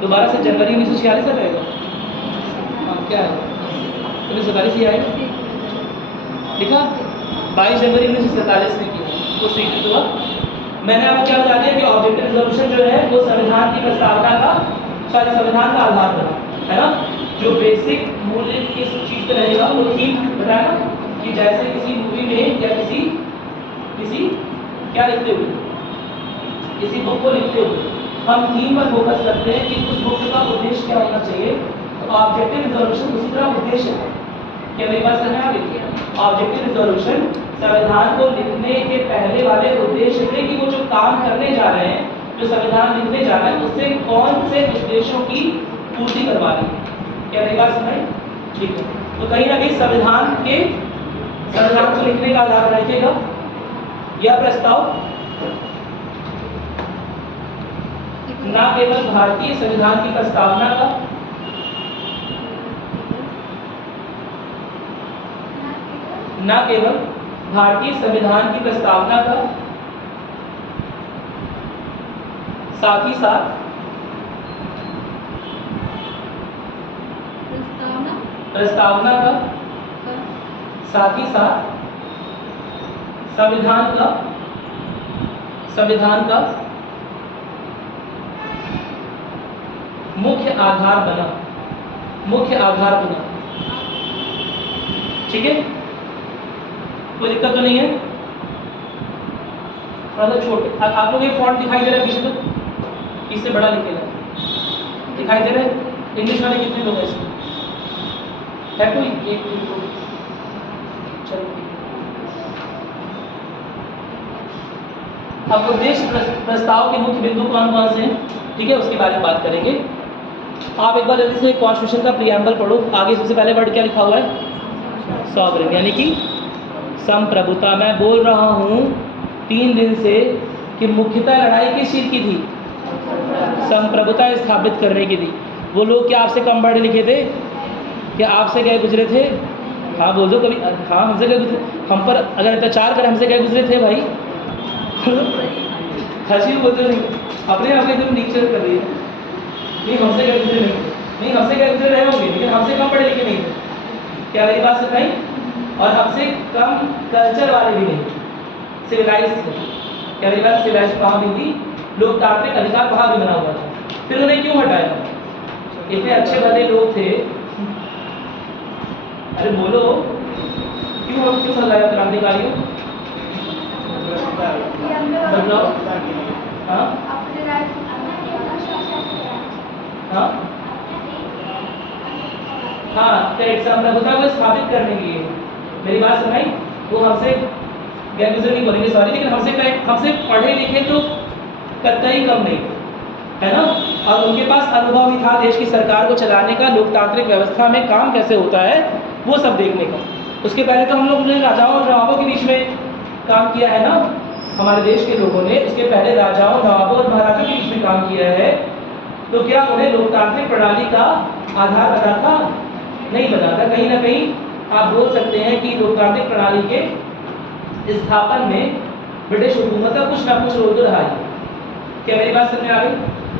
दोबारा से? जनवरी 1946 आ जाएगा। हाँ, क्या है 1947 ही आएगा। लिखा 22 जनवरी 1947 में किया, वो स्वीकृत हुआ। मैंने आपको क्या बता दिया कि ऑब्जेक्टिव रेजोल्यूशन जो है वो संविधान की प्रस्तावना का, संविधान का आधार बना, है ना। जो बेसिक मूल्य किस चीज़ पे रहेगा वो थीम बताया ना, कि जैसे किसी मूवी में या किसी क्या लिखते हुए, किसी बुक को लिखते हुए हम थीम पर फोकस करते हैं कि उस बुक का उद्देश्य क्या होना चाहिए, तो ऑब्जेक्टिव रिजोल्यूशन उसी तरह उद्देश्य है। क्या मेरी बात समझ में आ गई? ऑब्जेक्टिव रिजोल्यूशन संविधान को लिखने के पहले वाले उद्देश्य थे कि वो जो काम करने जा रहे हैं, जो संविधान लिखने जा रहे हैं, उससे कौन से उद्देश्यों की पूर्ति करवानी है। क्या मेरी बात समझ? ठीक है, तो कहीं ना कहीं संविधान को लिखने का आधार रखेगा यह प्रस्ताव न केवल भारतीय संविधान की प्रस्तावना का, न केवल भारतीय संविधान की प्रस्तावना का, साथ ही साथ प्रस्तावना का, साथ ही साथ संविधान का मुख्य आधार बना। ठीक है, कोई दिक्कत तो नहीं है? थोड़ा सा छोटे, आप लोग ये फॉन्ट दिखाई दे रहा है पीछे तक, इससे बड़ा लिखेगा, दिखाई दे रहा है? इंग्लिश वाले कितने लोग हैं इसमें? है कोई? एक चलो, अब उद्देश्य प्रस्ताव के मुख्य बिंदु कौन से हैं, ठीक है, उसके बारे में बात करेंगे। आप एक बार जल्दी से कॉन्स्टिट्यूशन का प्रीएम्बल पढ़ो। आगे सबसे पहले वर्ड क्या लिखा हुआ है? सॉवरेन, यानी कि संप्रभुता। मैं बोल रहा हूँ 3 दिन से कि मुख्यतः लड़ाई किस चीज़ की थी? संप्रभुता स्थापित करने की थी। वो लोग क्या आपसे कम पढ़े लिखे थे? क्या आपसे क्या गुजरे थे? हाँ बोल दो कभी। हाँ, हमसे क्या गुजरे? हम पर अगर अत्याचार कर हमसे क्या गुजरे थे भाई? हंसी बोलते नहीं, अपने आप एकदम नीचे कर रही है। नहीं, हमसे क्या गुजरे नहीं, हमसे क्या गुजरे रहे होंगे, लेकिन हमसे कम पढ़े लिखे नहीं थे। क्या मेरी बात सुनाई? और हमसे कम कल्चर वाले भी नहीं, सिविलाइज थे। क्या मेरी बात? सिविलाइज कहाँ भी थी, लोकतांत्रिक अधिकार वहाँ भी बना हुआ था। फिर उन्हें क्यों हटाया? इतने अच्छे भले लोग थे, अरे बोलो, क्यों सजाया क्रांतिकारियों? बदलाव, हाँ हाँ हाँ, संप्रभुता को स्थापित करने के लिए। मेरी बात सुनाई? वो हमसे गैरगुजर नहीं बोलेंगे, सॉरी, लेकिन हमसे पढ़े लिखे तो कतई कम नहीं, है ना। और उनके पास अनुभव भी था देश की सरकार को चलाने का, लोकतांत्रिक व्यवस्था में काम कैसे होता है वो सब देखने का। उसके पहले तो हम लोग ने राजाओं और नवाबों के बीच में काम किया है ना, हमारे देश के लोगों ने उसके पहले राजाओं, नवाबों और महाराजों के बीच में काम किया है। तो क्या उन्हें लोकतांत्रिक प्रणाली का आधार बना था? नहीं बना था। कहीं ना कहीं आप बोल सकते हैं कि लोकतांत्रिक प्रणाली के स्थापन में ब्रिटिश हुकूमत का कुछ ना कुछ रोल तो रहा ही। क्या मेरी बात समझ में आ गई?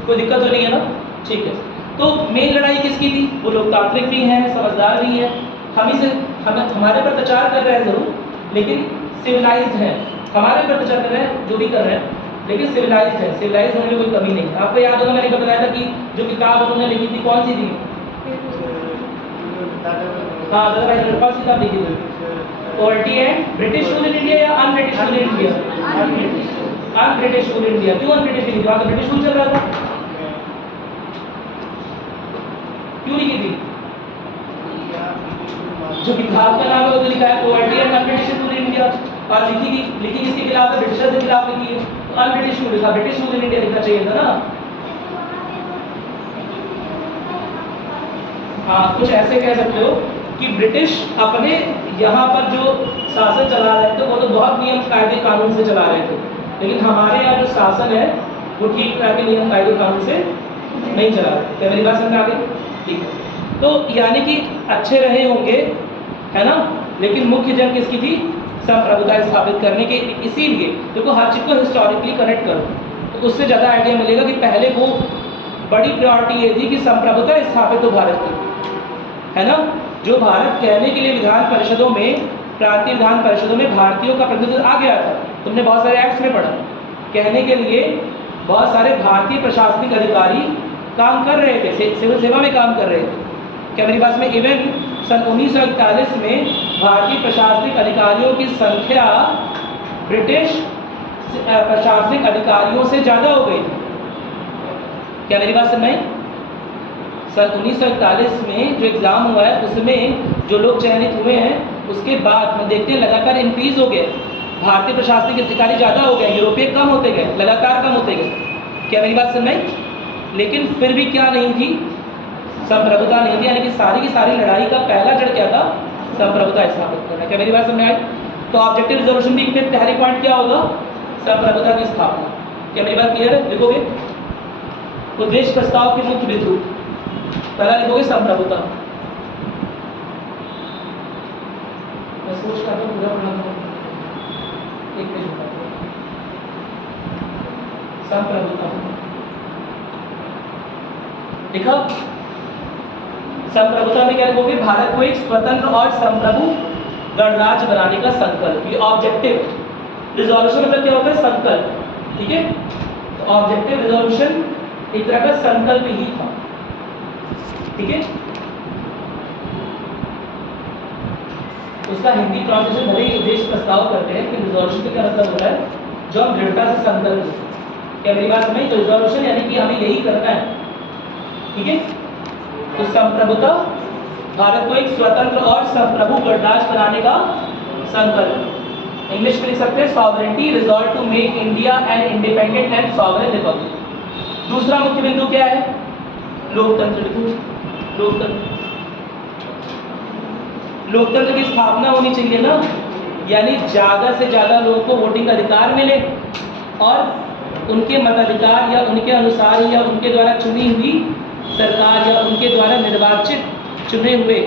कोई दिक्कत तो नहीं है ना? ठीक है। तो मेन लड़ाई किसकी थी? वो लोकतांत्रिक भी हैं, समझदार भी हैं, हमारे पर प्रचार कर रहे हैं ज़रूर, लेकिन सिविलाइज्ड हैं। हमारे पर प्रचार कर रहे हैं, जो भी कर रहे हैं, लेकिन सिविलाइज्ड है। सिविलाइज्ड होने में कोई कमी नहीं है। आपको याद होगा मैंने बताया था कि जो किताब उन्होंने लिखी थी कौन सी थी? हाँ, कौन सी किताब लिखी थी? Polity and British rule in India या on British rule in India? On British rule in India. क्यों अन ब्रिटिश रूल? वहाँ तो ब्रिटिश रूल चल रहा था। क्यों लिखी थी? जो किताब का नाम है वो तो लिखा है polity and on British rule in India, और लिखी किसके खिलाफ है? ब्रिटिशर्स के खिलाफ लिखी है। अन ब्रिटिश रूल लिखा, ब्रिटिश रूल इन इंडिया लिखना चाहिए था ना। हाँ, कुछ ऐसे कह सकते हो कि ब्रिटिश अपने यहाँ पर जो शासन चला रहे थे वो तो बहुत नियम कायदे कानून से चला रहे थे, लेकिन हमारे यहाँ जो शासन है वो ठीक तरह के नियम कायदे कानून से नहीं चला रहे। क्या मेरी बात समझ आ गई? ठीक है। तो यानी कि अच्छे रहे होंगे, है ना, लेकिन मुख्य जंग किसकी थी? संप्रभुता स्थापित करने के। इसीलिए देखो हर चीज़ को हिस्टोरिकली कनेक्ट करो तो उससे ज़्यादा आइडिया मिलेगा कि पहले वो बड़ी प्रायोरिटी ये थी कि संप्रभुता स्थापित हो भारत की, है ना। जो भारत कहने के लिए विधान परिषदों में, प्रांतीय विधान परिषदों में भारतीयों का प्रतिनिधित्व आ गया था। तुमने बहुत सारे एक्ट्स में पढ़ा, कहने के लिए बहुत सारे भारतीय प्रशासनिक अधिकारी काम कर रहे थे, सिविल सेवा में काम कर रहे थे। क्या मेरी बात में? इवन सन 1941 में भारतीय प्रशासनिक अधिकारियों की संख्या ब्रिटिश प्रशासनिक अधिकारियों से ज़्यादा हो गई थी। क्या मेरी बात समझ? सन 1941 में जो एग्ज़ाम हुआ है उसमें जो लोग चयनित हुए हैं उसके बाद हम देखते हैं लगातार इंक्रीज हो गए, भारतीय प्रशासनिक अधिकारी ज़्यादा हो गए, यूरोपीय कम होते गए, लगातार कम होते गए। क्या मेरी बात समझ? लेकिन फिर भी क्या नहीं थी? संप्रभुता नहीं थी। यानी कि सारी की सारी लड़ाई का पहला जड़ क्या था? संप्रभुता स्थापित करना। क्या मेरी बात समझ आई? तो ऑब्जेक्टिव रिजोल्यूशन वीक में पहली पॉइंट क्या होगा? संप्रभुता की स्थापना। क्या मेरी बात क्लियर है? लिखोगे उद्देश्य प्रस्ताव के मुख्य बिंदु, पहला लिखोगे संप्रभुता। मैं सोच करता हूँ पूरा पढ़ना था, एक पेज होता है संप्रभुता लिखा। संप्रभुता में क्या लिखोगे? भारत को एक स्वतंत्र और संप्रभु गणराज्य बनाने का संकल्प। ये ऑब्जेक्टिव रिजोल्यूशन मतलब क्या होता है? संकल्प। ठीक है, तो ऑब्जेक्टिव रिजोल्यूशन एक तरह का संकल्प ही था। ठीक है, उसका हिंदी ट्रांसलेशन भले ही उद्देश्य प्रस्ताव करते हैं, लेकिन रिजोल्यूशन का क्या मतलब होता है? जो हम दृढ़ता से संकल्प लेते हैं। क्या मेरी बात समझ? तो रिजोल्यूशन यानी कि हमें यही करना है। ठीक है, तो संप्रभुता भारत को एक स्वतंत्र और संप्रभु गणराज्य बनाने का संकल्प। इंग्लिश में लिख सकते हैं sovereignty resolve to make India an independent and sovereign republic. दूसरा मुख्य बिंदु क्या है? लोकतंत्र। लोकतंत्र की स्थापना होनी चाहिए ना, यानी ज़्यादा से ज़्यादा लोगों को वोटिंग का अधिकार मिले और उनके मताधिकार या उनके अनुसार या उनके द्वारा चुनी हुई सरकार या उनके द्वारा निर्वाचित चुने हुए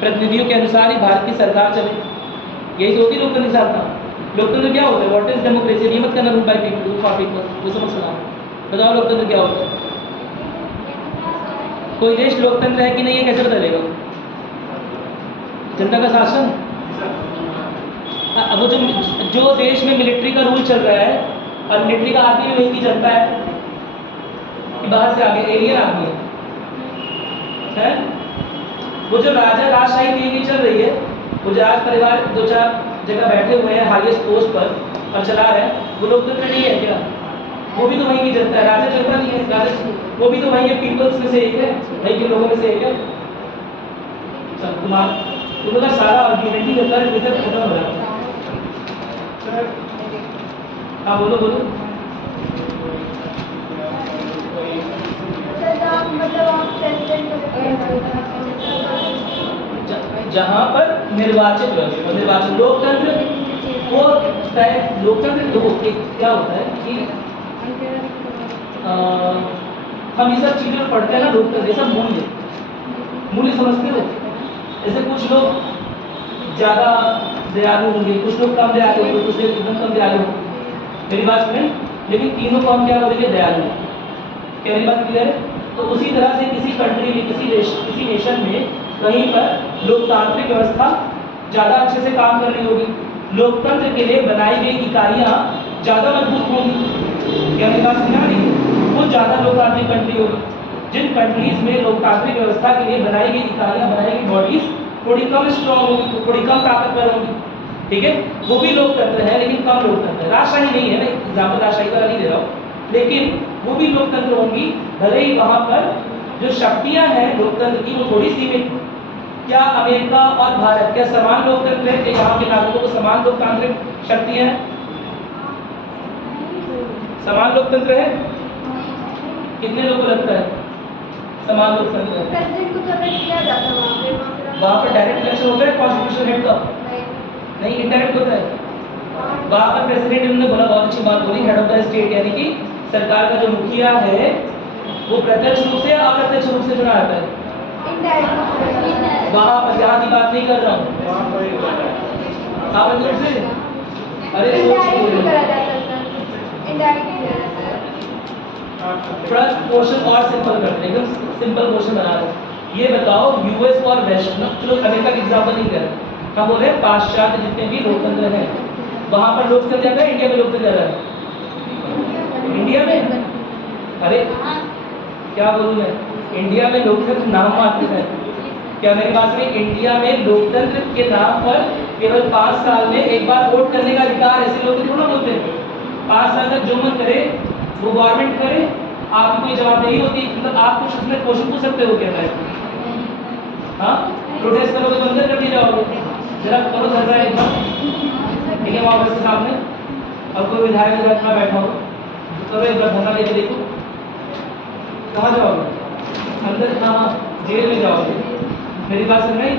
प्रतिनिधियों के अनुसार ही भारत की सरकार चले। यही तो होती है लोकतंत्र की स्थापना। लोकतंत्र क्या होता है? What is democracy? नहीं मत करना rule by people, rule for people, वो समझ सुना। बताओ लोकतंत्र क्या होता है? कोई देश लोकतंत्र है कि नहीं है कैसे पता चलेगा? जनता का शासन। अब जो देश में मिलिट्री का रूल चल रहा है और मिलिट्री का आदमी भी वही की जनता है कि बाहर से आगे एलियन आदमी है? वो जो राजा राजशाही नीति चल रही है, वो जो राज परिवार 2-4 जगह बैठे हुए हैं हाईएस्ट पोस्ट पर और चला रहे हैं, वो लोकतंत्र नहीं है क्या? वो भी तो वहीं की जनता है, राजा जनता नहीं है। राजा वो भी तो वहीं है, पीपल्स में से एक है, वहीं के लोगों में से एक है। तुम्हारा सारा आर्ग्यूमेंट ही खत्म हो रहा है। हाँ बोलो। जहाँ पर निर्वाचित व्यवस्था, निर्वाचन लोकतंत्र वो लोकतंत्र देखो क्या होता है कि हम ये सब चीज़ें पढ़ते हैं ना, लोकतंत्र ये सब मूल्य समझते हो। जैसे कुछ लोग ज़्यादा दयालु होंगे, कुछ लोग कम दयालु होंगे, कुछ लोग एकदम कम दयालु होंगे, मेरी बात सुनें, लेकिन तीनों को हम क्या बोलेंगे, दयालु। क्या मेरी बात क्लियर है? तो उसी तरह से किसी कंट्री में, किसी नेशन में कहीं पर लोकतांत्रिक व्यवस्था ज़्यादा अच्छे से काम कर रही होगी, लोकतंत्र के लिए बनाई गई इकाइयाँ ज़्यादा मजबूत होंगी। क्या मेरी बात समझ आ रही है? वो ज़्यादा लोकतांत्रिक कंट्री होगी। जिन कंट्रीज़ में लोकतांत्रिक व्यवस्था के लिए बनाई गई इकाइयाँ, बनाई गई बॉडीज़ थोड़ी कम स्ट्रॉन्ग होगी, थोड़ी कम ताकतवर होगी, ठीक है, वो भी लोकतंत्र है लेकिन कम लोकतंत्र है। राजशाही नहीं है, मैं एग्जाम्पल राजशाही का नहीं दे रहा हूँ, लेकिन वो भी लोकतंत्र होंगी, भले ही वहाँ पर जो शक्तियाँ हैं लोकतंत्र की वो थोड़ी सीमित। क्या अमेरिका और भारत क्या समान लोकतंत्र है? क्या यहाँ के नागरिकों को समान लोकतांत्रिक शक्तियाँ हैं? समान लोकतंत्र है? कितने लोगों को लगता है समान लोकतंत्र है? प्रेसिडेंट को तो किया जाता है वहाँ पर डायरेक्ट इलेक्शन होता है कॉन्स्टिट्यूशन हेड का? नहीं, इनडायरेक्ट होता है। वहाँ पर प्रेसिडेंट, इन्होंने बोला, बहुत अच्छी बात बोली, हेड ऑफ द स्टेट, यानी कि सरकार का जो मुखिया है वो प्रत्यक्ष रूप से या अप्रत्यक्ष रूप से चुना जाता है? वहाँ पर, यहाँ की बात नहीं कर रहा हूँ, अप्रत्यक्ष से। अरे थोड़ा क्वेश्चन और सिंपल करते हैं, एकदम सिंपल क्वेश्चन बना रहे हैं। ये बताओ यूएस और वेस्ट, चलो अमेरिका का एग्जाम्पल नहीं कर रहे, क्या बोल रहे हैं, पाश्चात्य जितने भी लोकतंत्र हैं वहाँ पर लोकतंत्र ज़्यादा है, इंडिया में लोकतंत्र ज़्यादा है? इंडिया में, अरे क्या बोलूँ मैं, इंडिया में लोकतंत्र नाम मात्र है। क्या मेरी बात में, इंडिया में लोकतंत्र के नाम पर केवल 5 साल में एक बार वोट करने का अधिकार, ऐसे लोग थोड़ा बोलते हैं। 5 साल तक जो मन करे वो गवर्नमेंट करे, आपकी कोई जवाबदेही होती है, मतलब आप कुछ उसमें क्वेश्चन पूछ सकते हो क्या? हाँ, प्रोटेस्ट करोगे तो अंदर कर दिए जाओगे, जरा करो धरना एक बार, ठीक है, वहाँ के सामने। अब कोई विधायक में बैठा हो तो करो एक बार धरना लेके देखो, कहाँ जाओगे? अंदर, कहाँ, जेल में जाओगे। मेरी बात समझ में?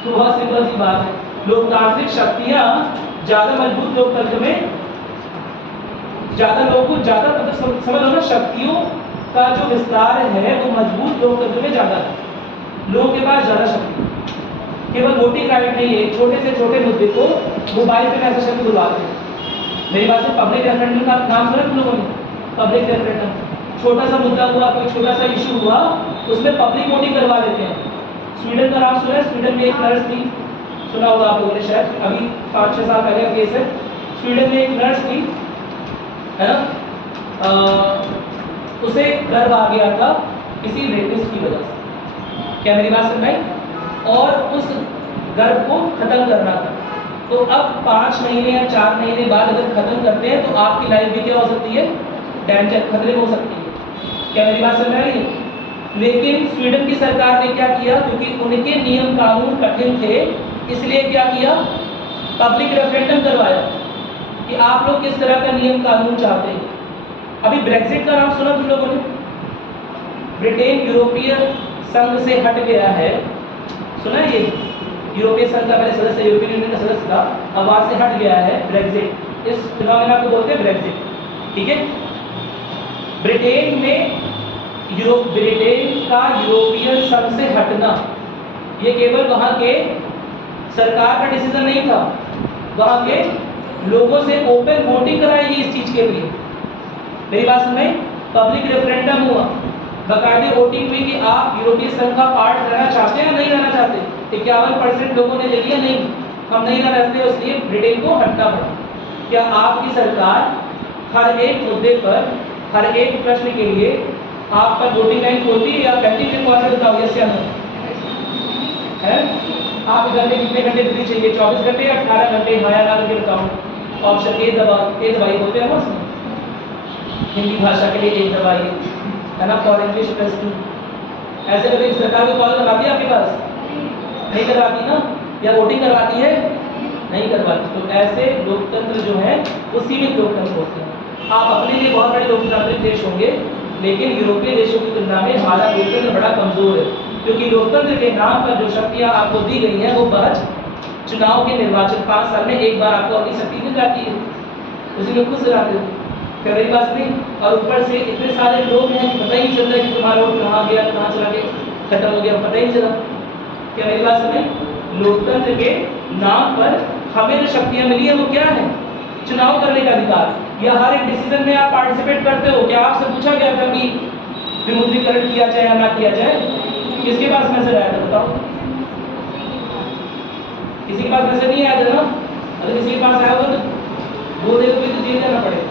तो बहुत सिंपल सी बात है, लोकतांत्रिक शक्तियाँ ज़्यादा मजबूत लोकतंत्र में, ज़्यादा लोगों को ज़्यादा, मतलब समझ लो ना, शक्तियों का जो विस्तार है वो मजबूत लोकतंत्र में ज़्यादा है, लोगों के पास ज़्यादा शक्ति। केवल वोटिंग राइट नहीं है, छोटे से छोटे मुद्दे को मोबाइल पे मैसेज करके बुलवाते हैं। मेरी बात से, पब्लिक रेफरेंडम का नाम सुना तुम लोगों ने? पब्लिक रेफरेंडम, छोटा सा मुद्दा हुआ, कोई छोटा सा इशू हुआ, उसमें पब्लिक वोटिंग करवा देते हैं। स्वीडन का नाम सुना है? स्वीडन में एक नर्स थी, सुना होगा आप लोगों ने शायद, अभी 5-6 साल पहले का केस है। स्वीडन में एक नर्स थी, है ना, उसे गर्भ आ गया था किसी रेपिस्ट की वजह से। क्या मेरी बात समझ आई? और उस गर्भ को खत्म करना था, तो अब 5 महीने या 4 महीने बाद अगर खत्म करते हैं तो आपकी लाइफ भी क्या हो सकती है, डेंजर, खतरे में हो सकती है। क्या मेरी बात समझ आ रही है? लेकिन स्वीडन की सरकार ने क्या किया, क्योंकि उनके नियम कानून कठिन थे, इसलिए क्या किया, पब्लिक रेफरेंडम करवाया कि आप लोग किस तरह का नियम कानून चाहते हैं। अभी ब्रेक्जिट का नाम सुना तुम लोगों ने? ब्रिटेन यूरोपीय संघ से हट गया है, सुना है? ये यूरोपीय संघ का पहले सदस्य, यूरोपियन यूनियन का सदस्य था, अब वहाँ से हट गया है, ब्रेक्जिट, इस फिनोमेना को बोलते हैं ब्रेक्जिट, ठीक है। ब्रिटेन में ब्रिटेन का यूरोपियन संघ से हटना, ये केवल वहाँ के सरकार का डिसीजन नहीं था, वहाँ के लोगों से ओपन वोटिंग कराई गई इस चीज़ के लिए। मेरी बात सुनाई? पब्लिक रेफरेंडम हुआ, बाकायदे वोटिंग हुई कि आप यूरोपीय संघ का पार्ट रहना चाहते हैं या नहीं रहना चाहते। 51% लोगों ने ले लिया नहीं, हम नहीं रहना चाहते, इसलिए ब्रिटेन को हटना पड़ा। क्या आपकी सरकार हर एक मुद्दे पर, हर एक प्रश्न के लिए आप पर वोटिंग लाइन खोलती है या कहती है कौन बताओ, यस या नो? है आप घर में कितने घंटे बिजली चाहिए, 24 घंटे या 18 घंटे? हाँ या ना करके बताओ। ऑप्शन ए दबाई होते हैं उसमें, हिंदी भाषा के लिए एक दबाइए, है ना, फॉर इंग्लिश +2। ऐसे कभी सरकार को कॉल करवाती है आपके पास? नहीं करवाती ना, या वोटिंग करवाती है? नहीं करवाती। तो ऐसे लोकतंत्र जो है वो सीमित लोकतंत्र होते हैं। आप अपने लिए बहुत बड़े लोकतांत्रिक देश होंगे, लेकिन यूरोपीय देशों की तुलना में हमारा लोकतंत्र बड़ा कमजोर है, क्योंकि लोकतंत्र के नाम पर जो शक्तियाँ आपको दी गई हैं वो बहुत चुनाव के निर्वाचन 5 साल में एक बार आपको अपनी शक्ति मिल जाती है, उसी में खुश रहते हो। क्या मेरी बात नहीं? और ऊपर से इतने सारे लोग हैं कि पता ही नहीं चल रहा कि तुम्हारा वोट कहाँ गया, कहाँ चला गया, खत्म हो गया, पता ही नहीं चला। क्या मेरी बात सुने? लोकतंत्र के नाम पर हमें जो शक्तियां मिली है वो क्या है? चुनाव करने का अधिकार, या हर एक डिसीजन में आप पार्टिसिपेट करते हो। क्या आपसे पूछा गया था कि विमुद्रीकरण किया जाए या ना किया जाए? किसके पास मैसेज आया था बताओ? किसी के पास मैसेज नहीं आया था ना? अगर किसी के पास आया होगा तो वो देखो तो जेल जाना पड़ेगा,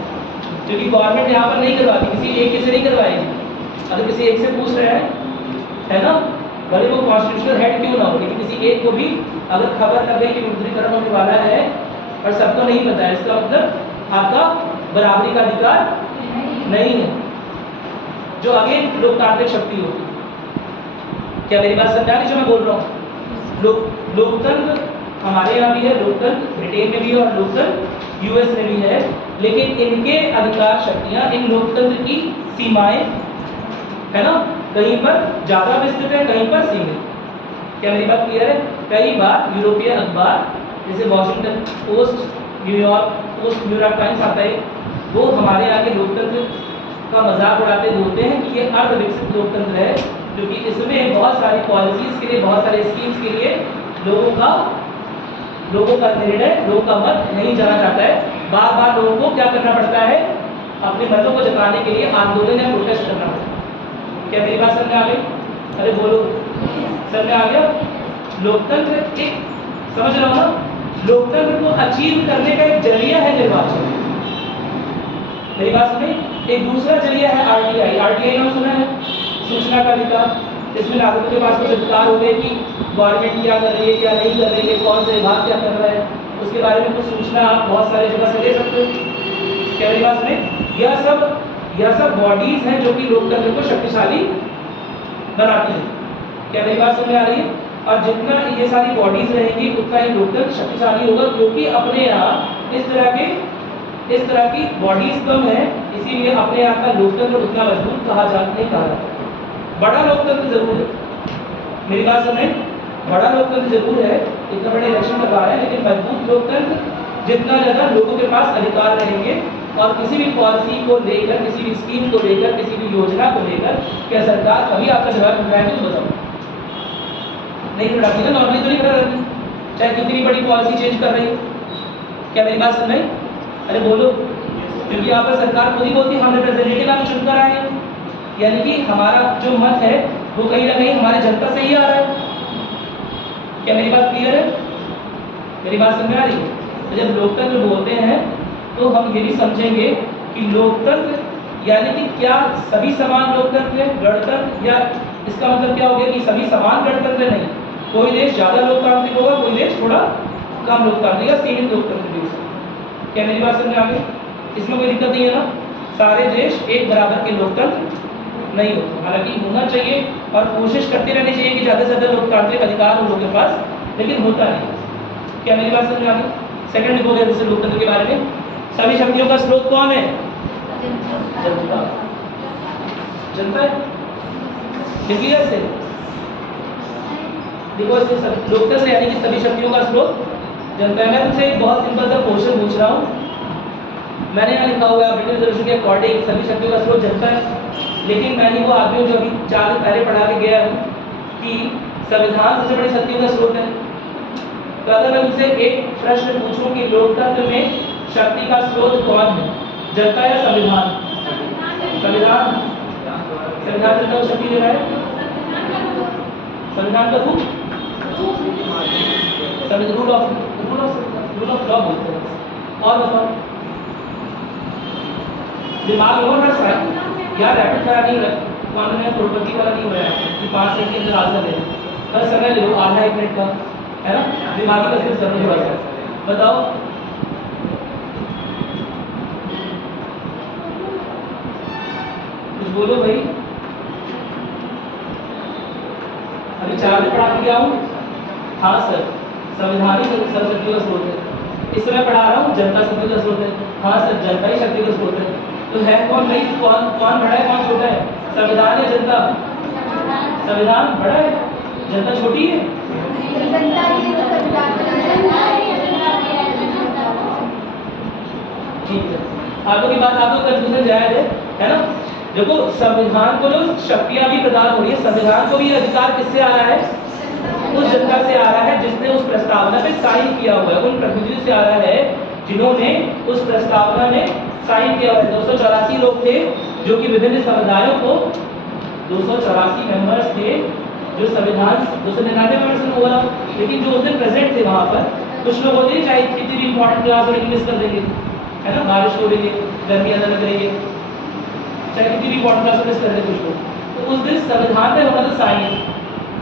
क्योंकि गवर्नमेंट यहाँ पर नहीं करवाती, किसी एक से नहीं करवाएगी। अगर किसी एक से पूछ रहे हैं, है ना, भले वो कॉन्स्टिट्यूशनल हेड क्यों ना हो, लेकिन किसी एक को भी अगर खबर कर गई कि विमुद्रीकरण होने वाला है और सबको नहीं पता है, इसका मतलब आपका बराबरी का अधिकार नहीं है, जो आगे लोकतांत्रिक शक्ति होगी। क्या मेरी बात समझ आ रही जो मैं बोल रहा हूँ? लोकतंत्र हमारे यहाँ भी है, लोकतंत्र ब्रिटेन में भी है और लोकतंत्र यूएस में भी है, लेकिन इनके अधिकार शक्तियाँ, इन लोकतंत्र की सीमाएं, है ना, कहीं पर ज़्यादा विस्तृत है, कहीं पर सीमित। क्या मेरी बात क्लियर है? कई बार यूरोपीय अखबार जैसे Washington post, New York post, New York times आता है, वो हमारे यहाँ के लोकतंत्र का मजाक उड़ाते बोलते हैं कि ये अर्ध विकसित लोकतंत्र है, क्योंकि इसमें बहुत सारी पॉलिसीज़ के लिए, बहुत सारे स्कीम्स के लिए लोगों का निर्णय, लोगों का मत नहीं जाना चाहता है। बार बार लोगों को क्या करना पड़ता है? अपने मतों को जताने के लिए आंदोलन या प्रोटेस्ट करना पड़ता है। क्या मेरी बात समझ आ गई? अरे बोलो, समझ आ गया? लोकतंत्र एक, समझ रहा हो ना, लोकतंत्र को अचीव करने का एक जरिया है निर्वाचन। मेरी बात सुनी? एक दूसरा जरिया है आरटीआई। आरटीआई नाम सुना है? सूचना का अधिकार। इसमें नागरिकों के पास कुछ अधिकार हो गए कि गवर्नमेंट क्या कर रही है, क्या नहीं कर रही है, कौन से विभाग क्या कर रहा है, उसके बारे में कुछ सूचना आप बहुत सारी जगह से दे सकते हो। क्या मेरी बात सुनी? यह सब बॉडीज हैं जो कि लोकतंत्र को शक्तिशाली बनाती है। क्या मेरी बात समझ आ रही है? और जितना ये सारी बॉडीज रहेंगी उतना ही लोकतंत्र शक्तिशाली होगा, क्योंकि अपने यहाँ इस तरह की बॉडीज कम है, इसीलिए अपने यहाँ का लोकतंत्र उतना मजबूत नहीं कहा जाता। बड़ा लोकतंत्र जरूर है, मेरी बात सुने, बड़ा लोकतंत्र जरूर है, इतना बड़े इलेक्शन करवा रहे हैं, लेकिन मजबूत लोकतंत्र जितना ज़्यादा लोगों के पास अधिकार रहेंगे और किसी भी पॉलिसी को लेकर, किसी भी स्कीम को लेकर, किसी भी योजना को लेकर क्या सरकार कभी आपका जवाब मिल रहा है? तो बताओ, नहीं खड़ाती ना, नॉर्मली तो नहीं खड़ा रहती, चाहे कितनी बड़ी पॉलिसी चेंज कर रही हो। क्या मेरी बात सुन रही? अरे बोलो, क्योंकि यहाँ पर सरकार खुद ही बोलती है हम रिप्रेजेंटेटिव आप चुनकर आए हैं, यानी कि हमारा जो मत है वो कहीं ना कहीं हमारी जनता से ही आ रहा है। क्या मेरी बात क्लियर है? मेरी बात समझ आ रही है? तो जब लोकतंत्र बोलते हैं तो हम ये भी समझेंगे कि लोकतंत्र यानी कि क्या सभी समान लोकतंत्र है, गणतंत्र, या इसका मतलब क्या हो गया कि सभी समान गणतंत्र नहीं, कोई देश ज़्यादा लोकतांत्रिक होगा, कोई देश थोड़ा कम लोकतांत्रिक या सीमित लोकतंत्र भी हो सकता है। क्या मेरी बात समझ आ गई? इसमें कोई दिक्कत नहीं है ना? सारे देश एक बराबर के लोकतंत्र नहीं होते, हालांकि होना चाहिए और कोशिश करते रहनी चाहिए कि ज़्यादा से ज़्यादा लोकतांत्रिक अधिकार हो लोगों के पास, लेकिन होता नहीं। क्या मेरी बात समझ आ गई? सेकंड हो गया जैसे लोकतंत्र के बारे में, सभी शक्तियों का स्रोत कौन है? जनता। जनता है, क्लियर से देखो, लोकतंत्र यानी कि सभी शक्तियों का स्रोत जनता है। मैं तुमसे एक बहुत सिंपल सा क्वेश्चन पूछ रहा हूँ, मैंने यहाँ लिखा हुआ है ब्रिटिश रेजोल्यूशन के अकॉर्डिंग सभी शक्तियों का स्रोत जनता है, लेकिन मैंने वो आदमी जो अभी 4 दिन पहले पढ़ा के गया हूँ कि संविधान सबसे बड़ी शक्तियों का स्रोत है। तो अगर मैं तुमसे एक प्रश्न पूछूं कि लोकतंत्र में शक्ति का स्रोत कौन है, जनता या संविधान? संविधान। संविधान जनता को शक्ति दे रहा है। संविधान का रूप रूल ऑफ लॉ बोलते हैं। और बताओ, दिमाग में और है यार, रैपिड फायर नहीं है, कानून प्रॉपर्टी वाला नहीं हो रहा है कि 5 सेकंड के अंदर आंसर दे, बस समय ले लो, आधा 1 मिनट का, है ना, दिमागी कसरत करना थोड़ा सा। बताओ, कुछ बोलो भाई। अभी 4 दिन पढ़ा के गया हूँ। हाँ सर, संविधान ही सब शक्तियों का स्रोत है। इस समय पढ़ा रहा हूँ जनता शक्ति का स्रोत है। हाँ सर, जनता ही शक्ति का स्रोत है। तो है कौन नहीं, कौन बड़ा है कौन छोटा है? संविधान या जनता? संविधान बड़ा है, जनता छोटी है। जनता के लिए तो संविधान बनाया है। आगे की बात आपको कंफ्यूजन जायज है ना। देखो संविधान को जो शक्तियां भी प्रदान हो रही है, संविधान को भी अधिकार किससे आ रहा है? उस जनता से आ रहा है जिसने उस प्रस्तावना पे साइन किया हुआ है, उन प्रतिनिधियों से आ रहा है जिन्होंने उस प्रस्तावना में साइन किया हुआ है। 284 लोग थे जो कि विभिन्न समुदायों को, 284 मेंबर्स थे जो संविधान 299 मेंबर्स में हुआ, लेकिन जो उस दिन प्रेजेंट थे वहां पर, कुछ लोग होते हैं चाहे कितनी भी इंपॉर्टेंट क्लास और इंग्लिश कर देंगे, है ना, बारिश हो रही है, गर्मी ज्यादा लग रही है, चाहे कितनी भी इंपॉर्टेंट क्लास मिस कर दे कुछ लोग, तो उस दिन संविधान पे होना था साइन।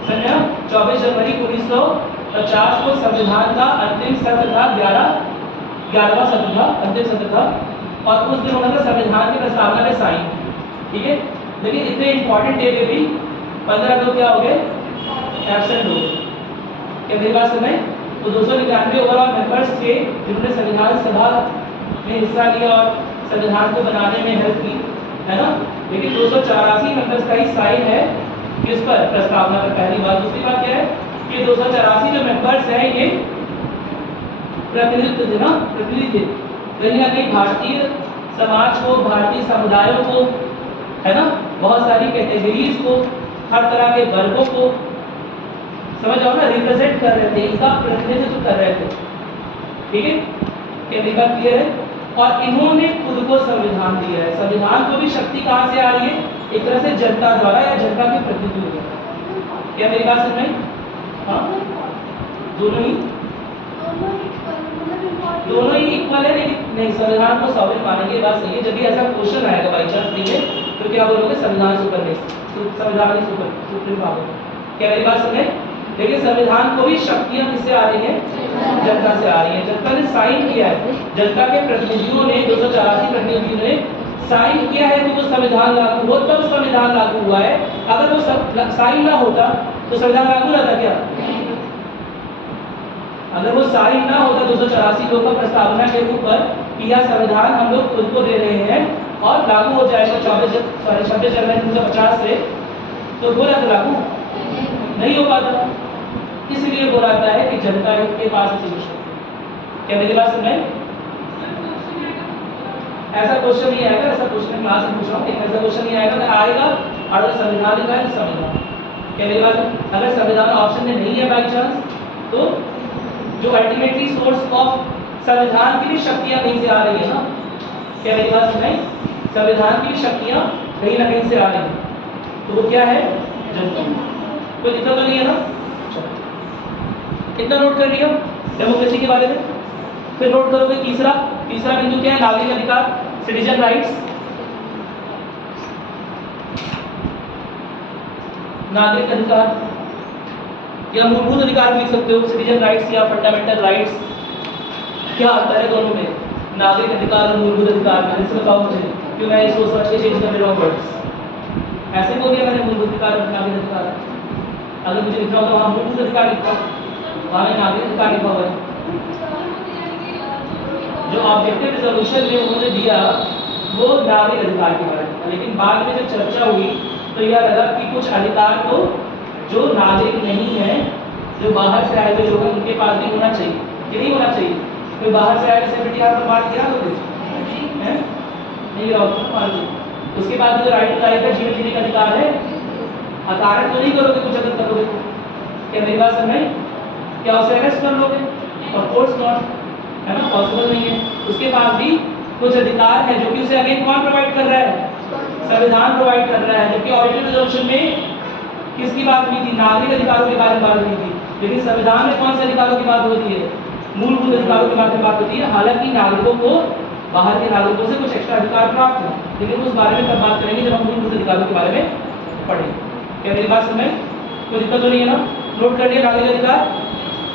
समझा? 24 जनवरी 1950 को संविधान का अंतिम सत्र था, 11वां सत्र था, अंतिम सत्र था, और उस दिन होना था संविधान की प्रस्तावना पे साइन। ठीक है, लेकिन इतने इंपॉर्टेंट डे पे भी 15 लोग क्या हो गए? एब्सेंट हो गए। क्या मेरी बात सुन रहे हैं? तो 299 ओवरऑल मेंबर्स थे जिन्होंने संविधान सभा में हिस्सा लिया और संविधान को बनाने में हेल्प की, है ना। लेकिन 284 मेंबर्स का ही साइन है किस पर? प्रस्तावना पर। पहली बात। दूसरी बात क्या है कि 284 जो मेंबर्स हैं ये प्रतिनिधित्व थे ना, प्रतिनिधि थे कहीं ना कहीं भारतीय समाज को, भारतीय समुदायों को, है ना, बहुत सारी कैटेगरीज को, हर तरह के वर्गों को, समझ आओ ना, रिप्रेजेंट कर रहे थे, इनका प्रतिनिधित्व कर रहे थे। ठीक है, क्या मेरी बात क्लियर है? और इन्होंने खुद को संविधान दिया है। संविधान को भी शक्ति कहाँ से आ रही है? एक तरह से जनता द्वारा या जनता के प्रतिनिधित्व द्वारा। क्या मेरी बात सुन रहे हैं? हाँ, दोनों ही इक्वल है, लेकिन नहीं, संविधान को सॉवरेन मानेंगे, बात सही है। जब भी ऐसा क्वेश्चन आएगा बाई चांस में, तो क्या बोलोगे? संविधान सुपर नहीं, संविधान ही सुप्रीम पावर। क्या मेरी बात सुन रहे हैं? लेकिन संविधान को भी शक्तियां किससे आ रही हैं? जनता से आ रही है। जनता ने साइन किया है, जनता के प्रतिनिधियों ने, 284 प्रतिनिधियों ने साइन किया है कि वो संविधान लागू हो, तब संविधान लागू हुआ है। अगर वो साइन ना होता तो संविधान लागू रहता क्या? अगर वो साइन ना होता 284 लोगों का प्रस्तावना के ऊपर कि यह संविधान हम लोग खुद को दे रहे हैं और लागू हो जाएगा 26 जनवरी 1950 से, तो वो लागू नहीं हो पाता। इसलिए वो रहता है कि जनता के पास सोल्यूशन। क्या मेरी बात सुन रहे हैं? ऐसा क्वेश्चन नहीं आएगा, ऐसा क्वेश्चन क्लास में पूछ रहा हूँ, ऐसा क्वेश्चन नहीं आएगा। अगर आएगा, अगर संविधान लिखा है तो संविधान। क्या मेरी बात? अगर संविधान ऑप्शन में नहीं है बाई चांस, तो जो अल्टीमेटली सोर्स ऑफ संविधान की भी शक्तियां कहीं से आ रही है ना। क्या मेरी बात सुन रहे हैं? संविधान की भी शक्तियां कहीं ना कहीं से आ रही है, तो वो क्या है? जनता। कोई दिक्कत तो नहीं है ना? इतना नोट कर लिया डेमोक्रेसी के बारे में। फिर नोट करोगे तीसरा बिंदु क्या है? नागरिक अधिकार, सिटीजन राइट्स। नागरिक अधिकार या मूलभूत अधिकार लिख सकते हो, सिटीजन राइट्स या फंडामेंटल राइट्स। क्या अंतर है दोनों में? नागरिक अधिकार और मूलभूत अधिकार में? इसमें बताओ मुझे, क्यों मैं सोच समझ के चेंज कर रहा हूँ वर्ड्स। ऐसे बोल दिया मैंने मूलभूत अधिकार और नागरिक अधिकार। अगर मुझे लिखना होता वहाँ मूलभूत अधिकार लिखता, वहाँ में नागरिक अधिकार लिखा हुआ है। जो ऑब्जेक्टिव रिजोल्यूशन में उन्होंने दिया वो नागरिक अधिकार के बारे में, लेकिन बाद में जब चर्चा हुई तो यह लगा कि कुछ अधिकार तो जो नागरिक नहीं है, जो बाहर से आए हुए लोग हैं, उनके पास भी होना चाहिए कि नहीं होना चाहिए? कोई बाहर से आए सेलिब्रिटी आप तो बात किया तो नहीं रहा। उसके बाद जो राइट टू लाइफ है, जीवन जीने का अधिकार है, अकारक तो नहीं करोगे कुछ अगर करोगे तो। क्या मेरी बात समझ में? क्या उसे अरेस्ट कर लोगे? ऑफ कोर्स नॉट, है ना, पॉसिबल नहीं है। उसके पास भी कुछ अधिकार है जो कि उसे अगेन कौन प्रोवाइड कर रहा है? संविधान प्रोवाइड कर रहा है। जबकि ऑरिजिनल रिजोल्यूशन में किसकी बात हुई थी? नागरिक अधिकारों के बारे में बात हुई थी, लेकिन संविधान में कौन से अधिकारों की बात होती है? मूलभूत अधिकारों के बारे में बात होती है। हालांकि नागरिकों को, बाहर के नागरिकों से कुछ एक्स्ट्रा अधिकार प्राप्त है, लेकिन उस बारे में तब बात करेंगे जब हम मूलभूत अधिकारों के बारे में पढ़ेंगे। क्या मेरी बात समझ? कोई दिक्कत तो नहीं है ना? नोट कर लिया नागरिक अधिकार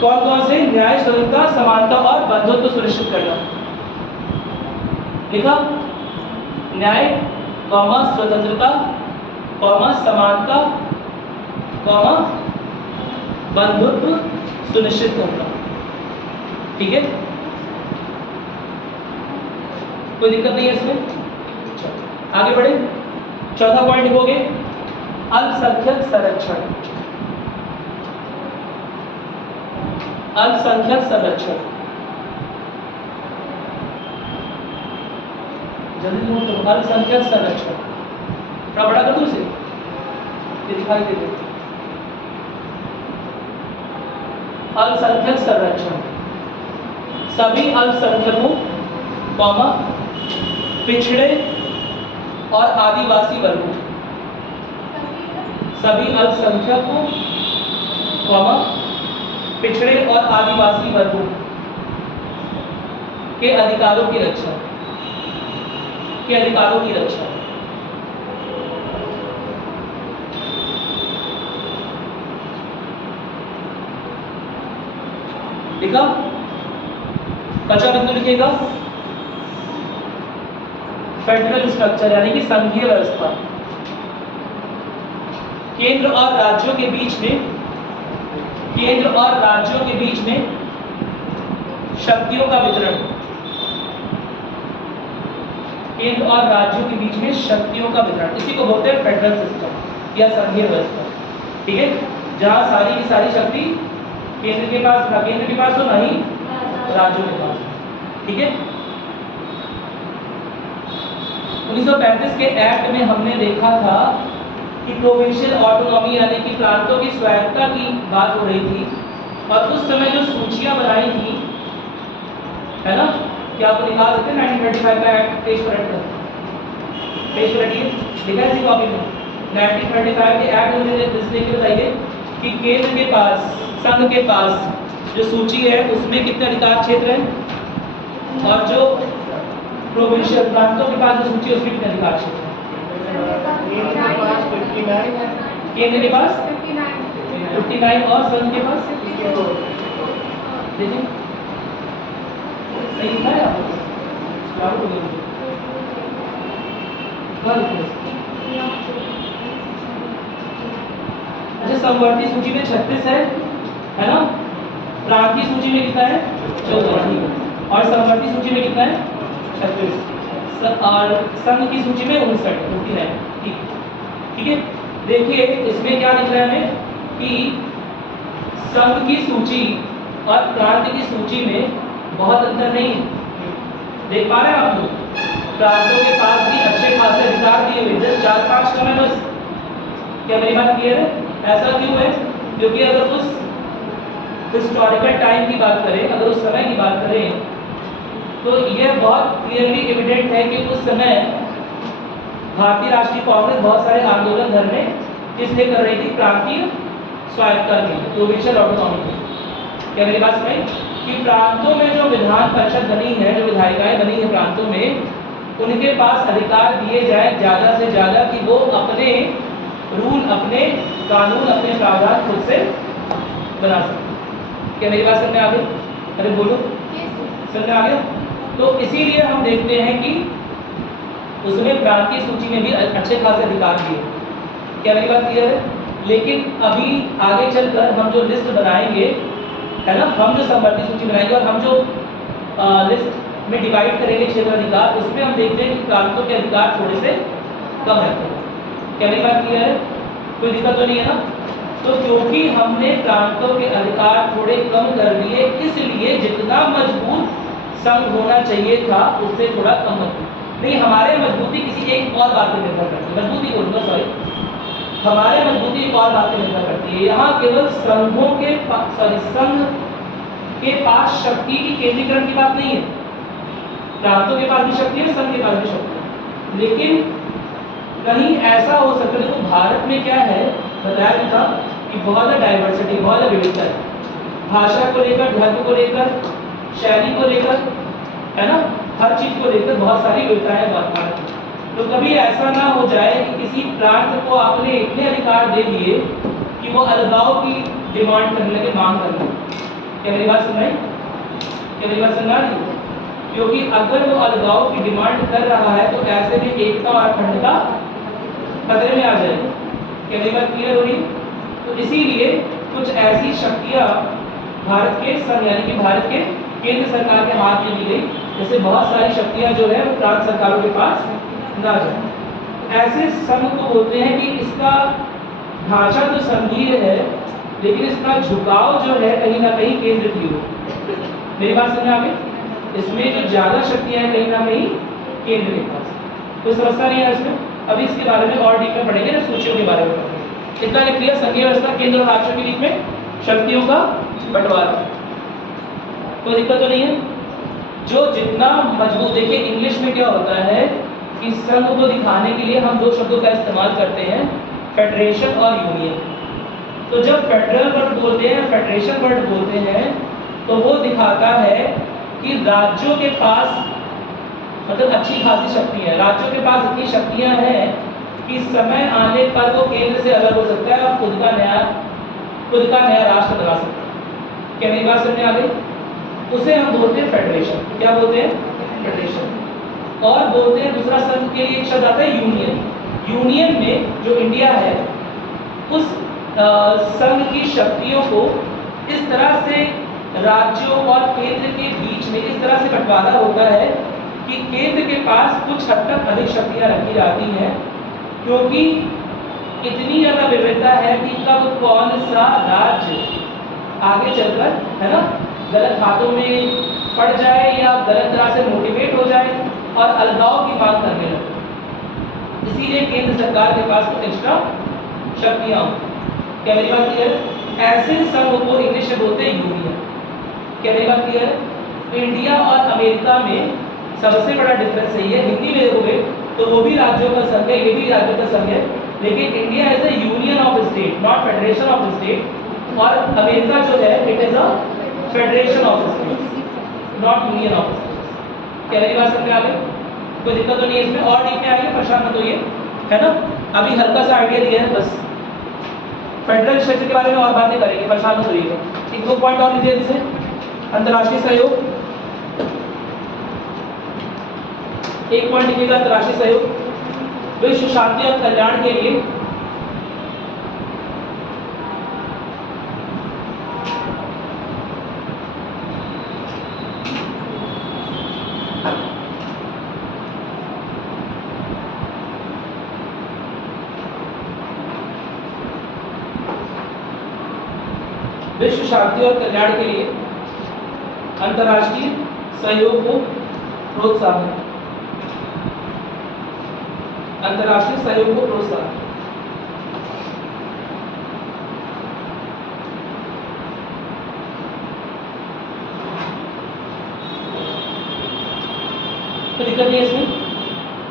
कौन कौन से? न्याय, स्वतंत्रता, समानता और बंधुत्व सुनिश्चित करना। लिखा? न्याय, स्वतंत्रता, समानता, बंधुत्व सुनिश्चित करना। ठीक है, कोई दिक्कत नहीं है इसमें। आगे बढ़े, चौथा पॉइंट लिखोगे अल्पसंख्यक संरक्षण। अल्पसंख्यक संरक्षण जल्दी नोट करो, अल्पसंख्यक संरक्षण। थोड़ा बड़ा कर दूं इसे, ये दिखाई दे दे। अल्पसंख्यक संरक्षण सभी अल्पसंख्यकों कॉमा पिछड़े और आदिवासी वर्गों, सभी अल्पसंख्यकों कॉमा पिछड़े और आदिवासी वर्गों के अधिकारों की रक्षा, के अधिकारों की रक्षा। लिखा? बचा बिंदु लिखेगा फेडरल स्ट्रक्चर यानी कि संघीय व्यवस्था। केंद्र और राज्यों के बीच में, केंद्र और राज्यों के बीच में शक्तियों का वितरण, केंद्र और राज्यों के बीच में शक्तियों का वितरण, इसी को बोलते हैं फेडरल सिस्टम या संघीय व्यवस्था। ठीक है, जहां सारी की सारी शक्ति केंद्र के पास, ना केंद्र के पास हो ना ही राज्यों के पास। ठीक है, 1935 के एक्ट में हमने देखा था कि प्रोविंशियल ऑटोनॉमी यानी कि प्रांतों की स्वायत्तता की बात हो रही थी, और उस समय जो सूचियां बनाई थी, है ना, क्या आपको निकाल सकते हैं 1935 का एक्ट? पेज पर रखिए, लिखा है इसी कॉपी में 1935 के एक्ट में देख के बताइए कि केंद्र के पास, संघ के पास जो सूची है उसमें कितने अधिकार क्षेत्र हैं, और जो प्रोविंशियल प्रांतों के पास जो सूची है उसमें कितने अधिकार क्षेत्र हैं? केंद्र के पास 59 और संघ के पास देखिए सही लिखा है आपको? अच्छा, समवर्ती सूची में 36 है ना? प्रांतीय सूची में कितना है? 14। और समवर्ती सूची में कितना है? 36। और संघ की सूची में 59 है। ठीक है, देखिए इसमें क्या दिख रहा है हमें कि संघ की सूची और प्रांत की सूची में बहुत अंतर नहीं है। देख पा रहे हैं आप लोग? प्रांतों के पास भी अच्छे खासे अधिकार दिए हुए, जस्ट 4-5 कम है बस। क्या मेरी बात क्लियर है? ऐसा क्यों है? क्योंकि अगर उस हिस्टोरिकल टाइम की बात करें, अगर उस समय की बात करें, तो यह बहुत क्लियरली एविडेंट है कि उस समय भारतीय राष्ट्रीय कांग्रेस बहुत सारे आंदोलन धरने इसलिए कर रही थी प्रांतीय स्वायत्तता के, प्रोविंशियल ऑटोनॉमी के। क्या मेरी बात समझ? कि प्रांतों में जो विधान परिषद बनी है, जो विधायिकाएं बनी है प्रांतों में, उनके पास अधिकार दिए जाए ज़्यादा से ज़्यादा कि वो अपने रूल, अपने कानून, अपने प्रावधान खुद से बना सकते। क्या मेरी बात समझ में आ गई? अरे बोलो, समझ में आ गया? तो इसीलिए हम देखते हैं कि उसमें प्रांतीय सूची में भी अच्छे खासे अधिकार दिए। क्या मेरी बात क्लियर है? लेकिन अभी आगे चलकर हम जो लिस्ट बनाएंगे, है ना, हम जो समवर्ती सूची बनाएंगे और हम जो लिस्ट में डिवाइड करेंगे क्षेत्राधिकार, उसमें हम देखते हैं कि प्रांतों के अधिकार थोड़े से कम रहते हैं। क्या मेरी बात क्लियर है? कोई दिक्कत तो नहीं है ना? तो क्योंकि हमने प्रांतों के अधिकार थोड़े कम कर दिए, इसलिए जितना मजबूत संघ होना चाहिए था उससे थोड़ा कम मजबूत नहीं। हमारे मजबूती किसी एक और बात पर निर्भर करती है, मजबूती बोलूँगा सॉरी, हमारे मजबूती एक और बात पर निर्भर करती है। यहाँ केवल संघों के संघ के पास शक्ति की केंद्रीकरण की बात नहीं है। प्रांतों के पास भी शक्ति है, संघ के पास भी शक्ति है, लेकिन कहीं ऐसा हो सकता है। देखो भारत में क्या है, बताया भी था कि बहुत ज़्यादा डाइवर्सिटी, बहुत ज़्यादा विविधता है, भाषा को लेकर, धर्म को लेकर, शैली को लेकर, है ना, हर चीज़ को लेकर बहुत सारी विविधताएं भारत में। तो कभी ऐसा ना हो जाए कि किसी प्रांत को आपने इतने अधिकार दे दिए कि वो अलगाव की डिमांड करने लगे, मांग करने लगे। क्या मेरी बात सुन रहे हैं? क्या मेरी बात सुन रही? क्योंकि अगर वो अलगाव की डिमांड कर रहा है तो ऐसे में एकता और अखंडता खतरे में आ जाएगी। क्या मेरी बात क्लियर हो रही? तो इसीलिए कुछ ऐसी शक्तियाँ भारत के संघ यानी कि भारत के केंद्र सरकार के हाथ में दी गई, जैसे बहुत सारी शक्तियाँ जो है वो प्रांत सरकारों के पास ना जाए। ऐसे संघ को बोलते हैं कि इसका ढांचा तो संघीय है, लेकिन इसका झुकाव जो है कहीं ना कहीं केंद्र की ओर। मेरी बात समझ में आ गई? इसमें जो ज़्यादा शक्तियाँ हैं कहीं ना कहीं केंद्र के पास। कोई समस्या नहीं है इसमें। अभी इसके बारे में और डीप में पढ़ेंगे, जब सूचियों के बारे में पढ़ेंगे। इतना लिख लिया, संघीय व्यवस्था केंद्र और राज्यों के बीच में शक्तियों का बंटवारा, कोई दिक्कत तो नहीं है। जो जितना मजबूत, देखिए इंग्लिश में क्या होता है कि संघ को दिखाने के लिए हम दो शब्दों का इस्तेमाल करते हैं, फेडरेशन और यूनियन। तो जब फेडरल वर्ड बोलते हैं, फेडरेशन वर्ड बोलते हैं, तो वो दिखाता है कि राज्यों के पास मतलब अच्छी खासी शक्ति है, राज्यों के पास इतनी शक्तियां हैं कि समय आने पर वो केंद्र से अलग हो सकता है और खुद का नया राष्ट्र बना सकता है। क्या मेरी बात समझ में आ गई? उसे हम बोलते हैं फेडरेशन। क्या बोलते हैं? फेडरेशन। और बोलते हैं दूसरा संघ के लिए एक शब्द आता है यूनियन। यूनियन में जो इंडिया है, उस संघ की शक्तियों को इस तरह से राज्यों और केंद्र के बीच में इस तरह से बंटवारा होता है कि केंद्र के पास कुछ हद तक अधिक शक्तियां रखी जाती हैं, क्योंकि इतनी ज़्यादा विविधता है कि कब कौन सा राज्य आगे चलकर, है ना, गलत हाथों में पड़ जाए या गलत तरह से मोटिवेट हो जाए और अलगाव की मांग करने लगे। इसीलिए केंद्र सरकार के पास कुछ एक्स्ट्रा शक्तियाँ हों। क्या मेरी बात क्लियर है? ऐसे संघ को इंग्लिश में बोलते हैं यूनियन। क्या मेरी बात क्लियर है? तो इंडिया और अमेरिका में सबसे बड़ा डिफरेंस यही है, हिंदी में देखोगे तो वो भी राज्यों का संघ है, ये भी राज्यों का संघ है, लेकिन India is a union of state, not federation of state, और अमेरिका जो है it is a federation of state, not union of state. क्या मेरी बात समझ में आ गई? कोई दिक्कत तो नहीं है इसमें, और डीप में आइए, परेशान मत होइए, है ना। अभी हल्का सा आइडिया दिया है बस, फेडरल स्ट्रक्चर के बारे में और बातें करेंगे, परेशान मत होइएगा। एक दो पॉइंट और लीजिए जिसे अंतर्राष्ट्रीय सहयोग, एक पॉइंट लिखिएगा अंतर्राष्ट्रीय सहयोग। विश्व शांति और कल्याण के लिए विश्व शांति और कल्याण के लिए अंतर्राष्ट्रीय सहयोग को प्रोत्साहन, अंतर्राष्ट्रीय सहयोग को प्रोत्साहन। तो दिक्कत नहीं है इसमें,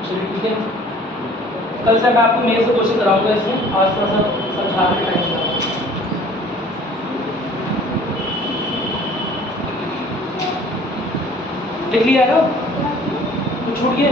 चलिए ठीक है। कल से मैं आपको मेल से क्वेश्चन कराऊंगा इसमें, आज थोड़ा सा समझाने का टाइम। लिख लिया ना, तो छूट गए।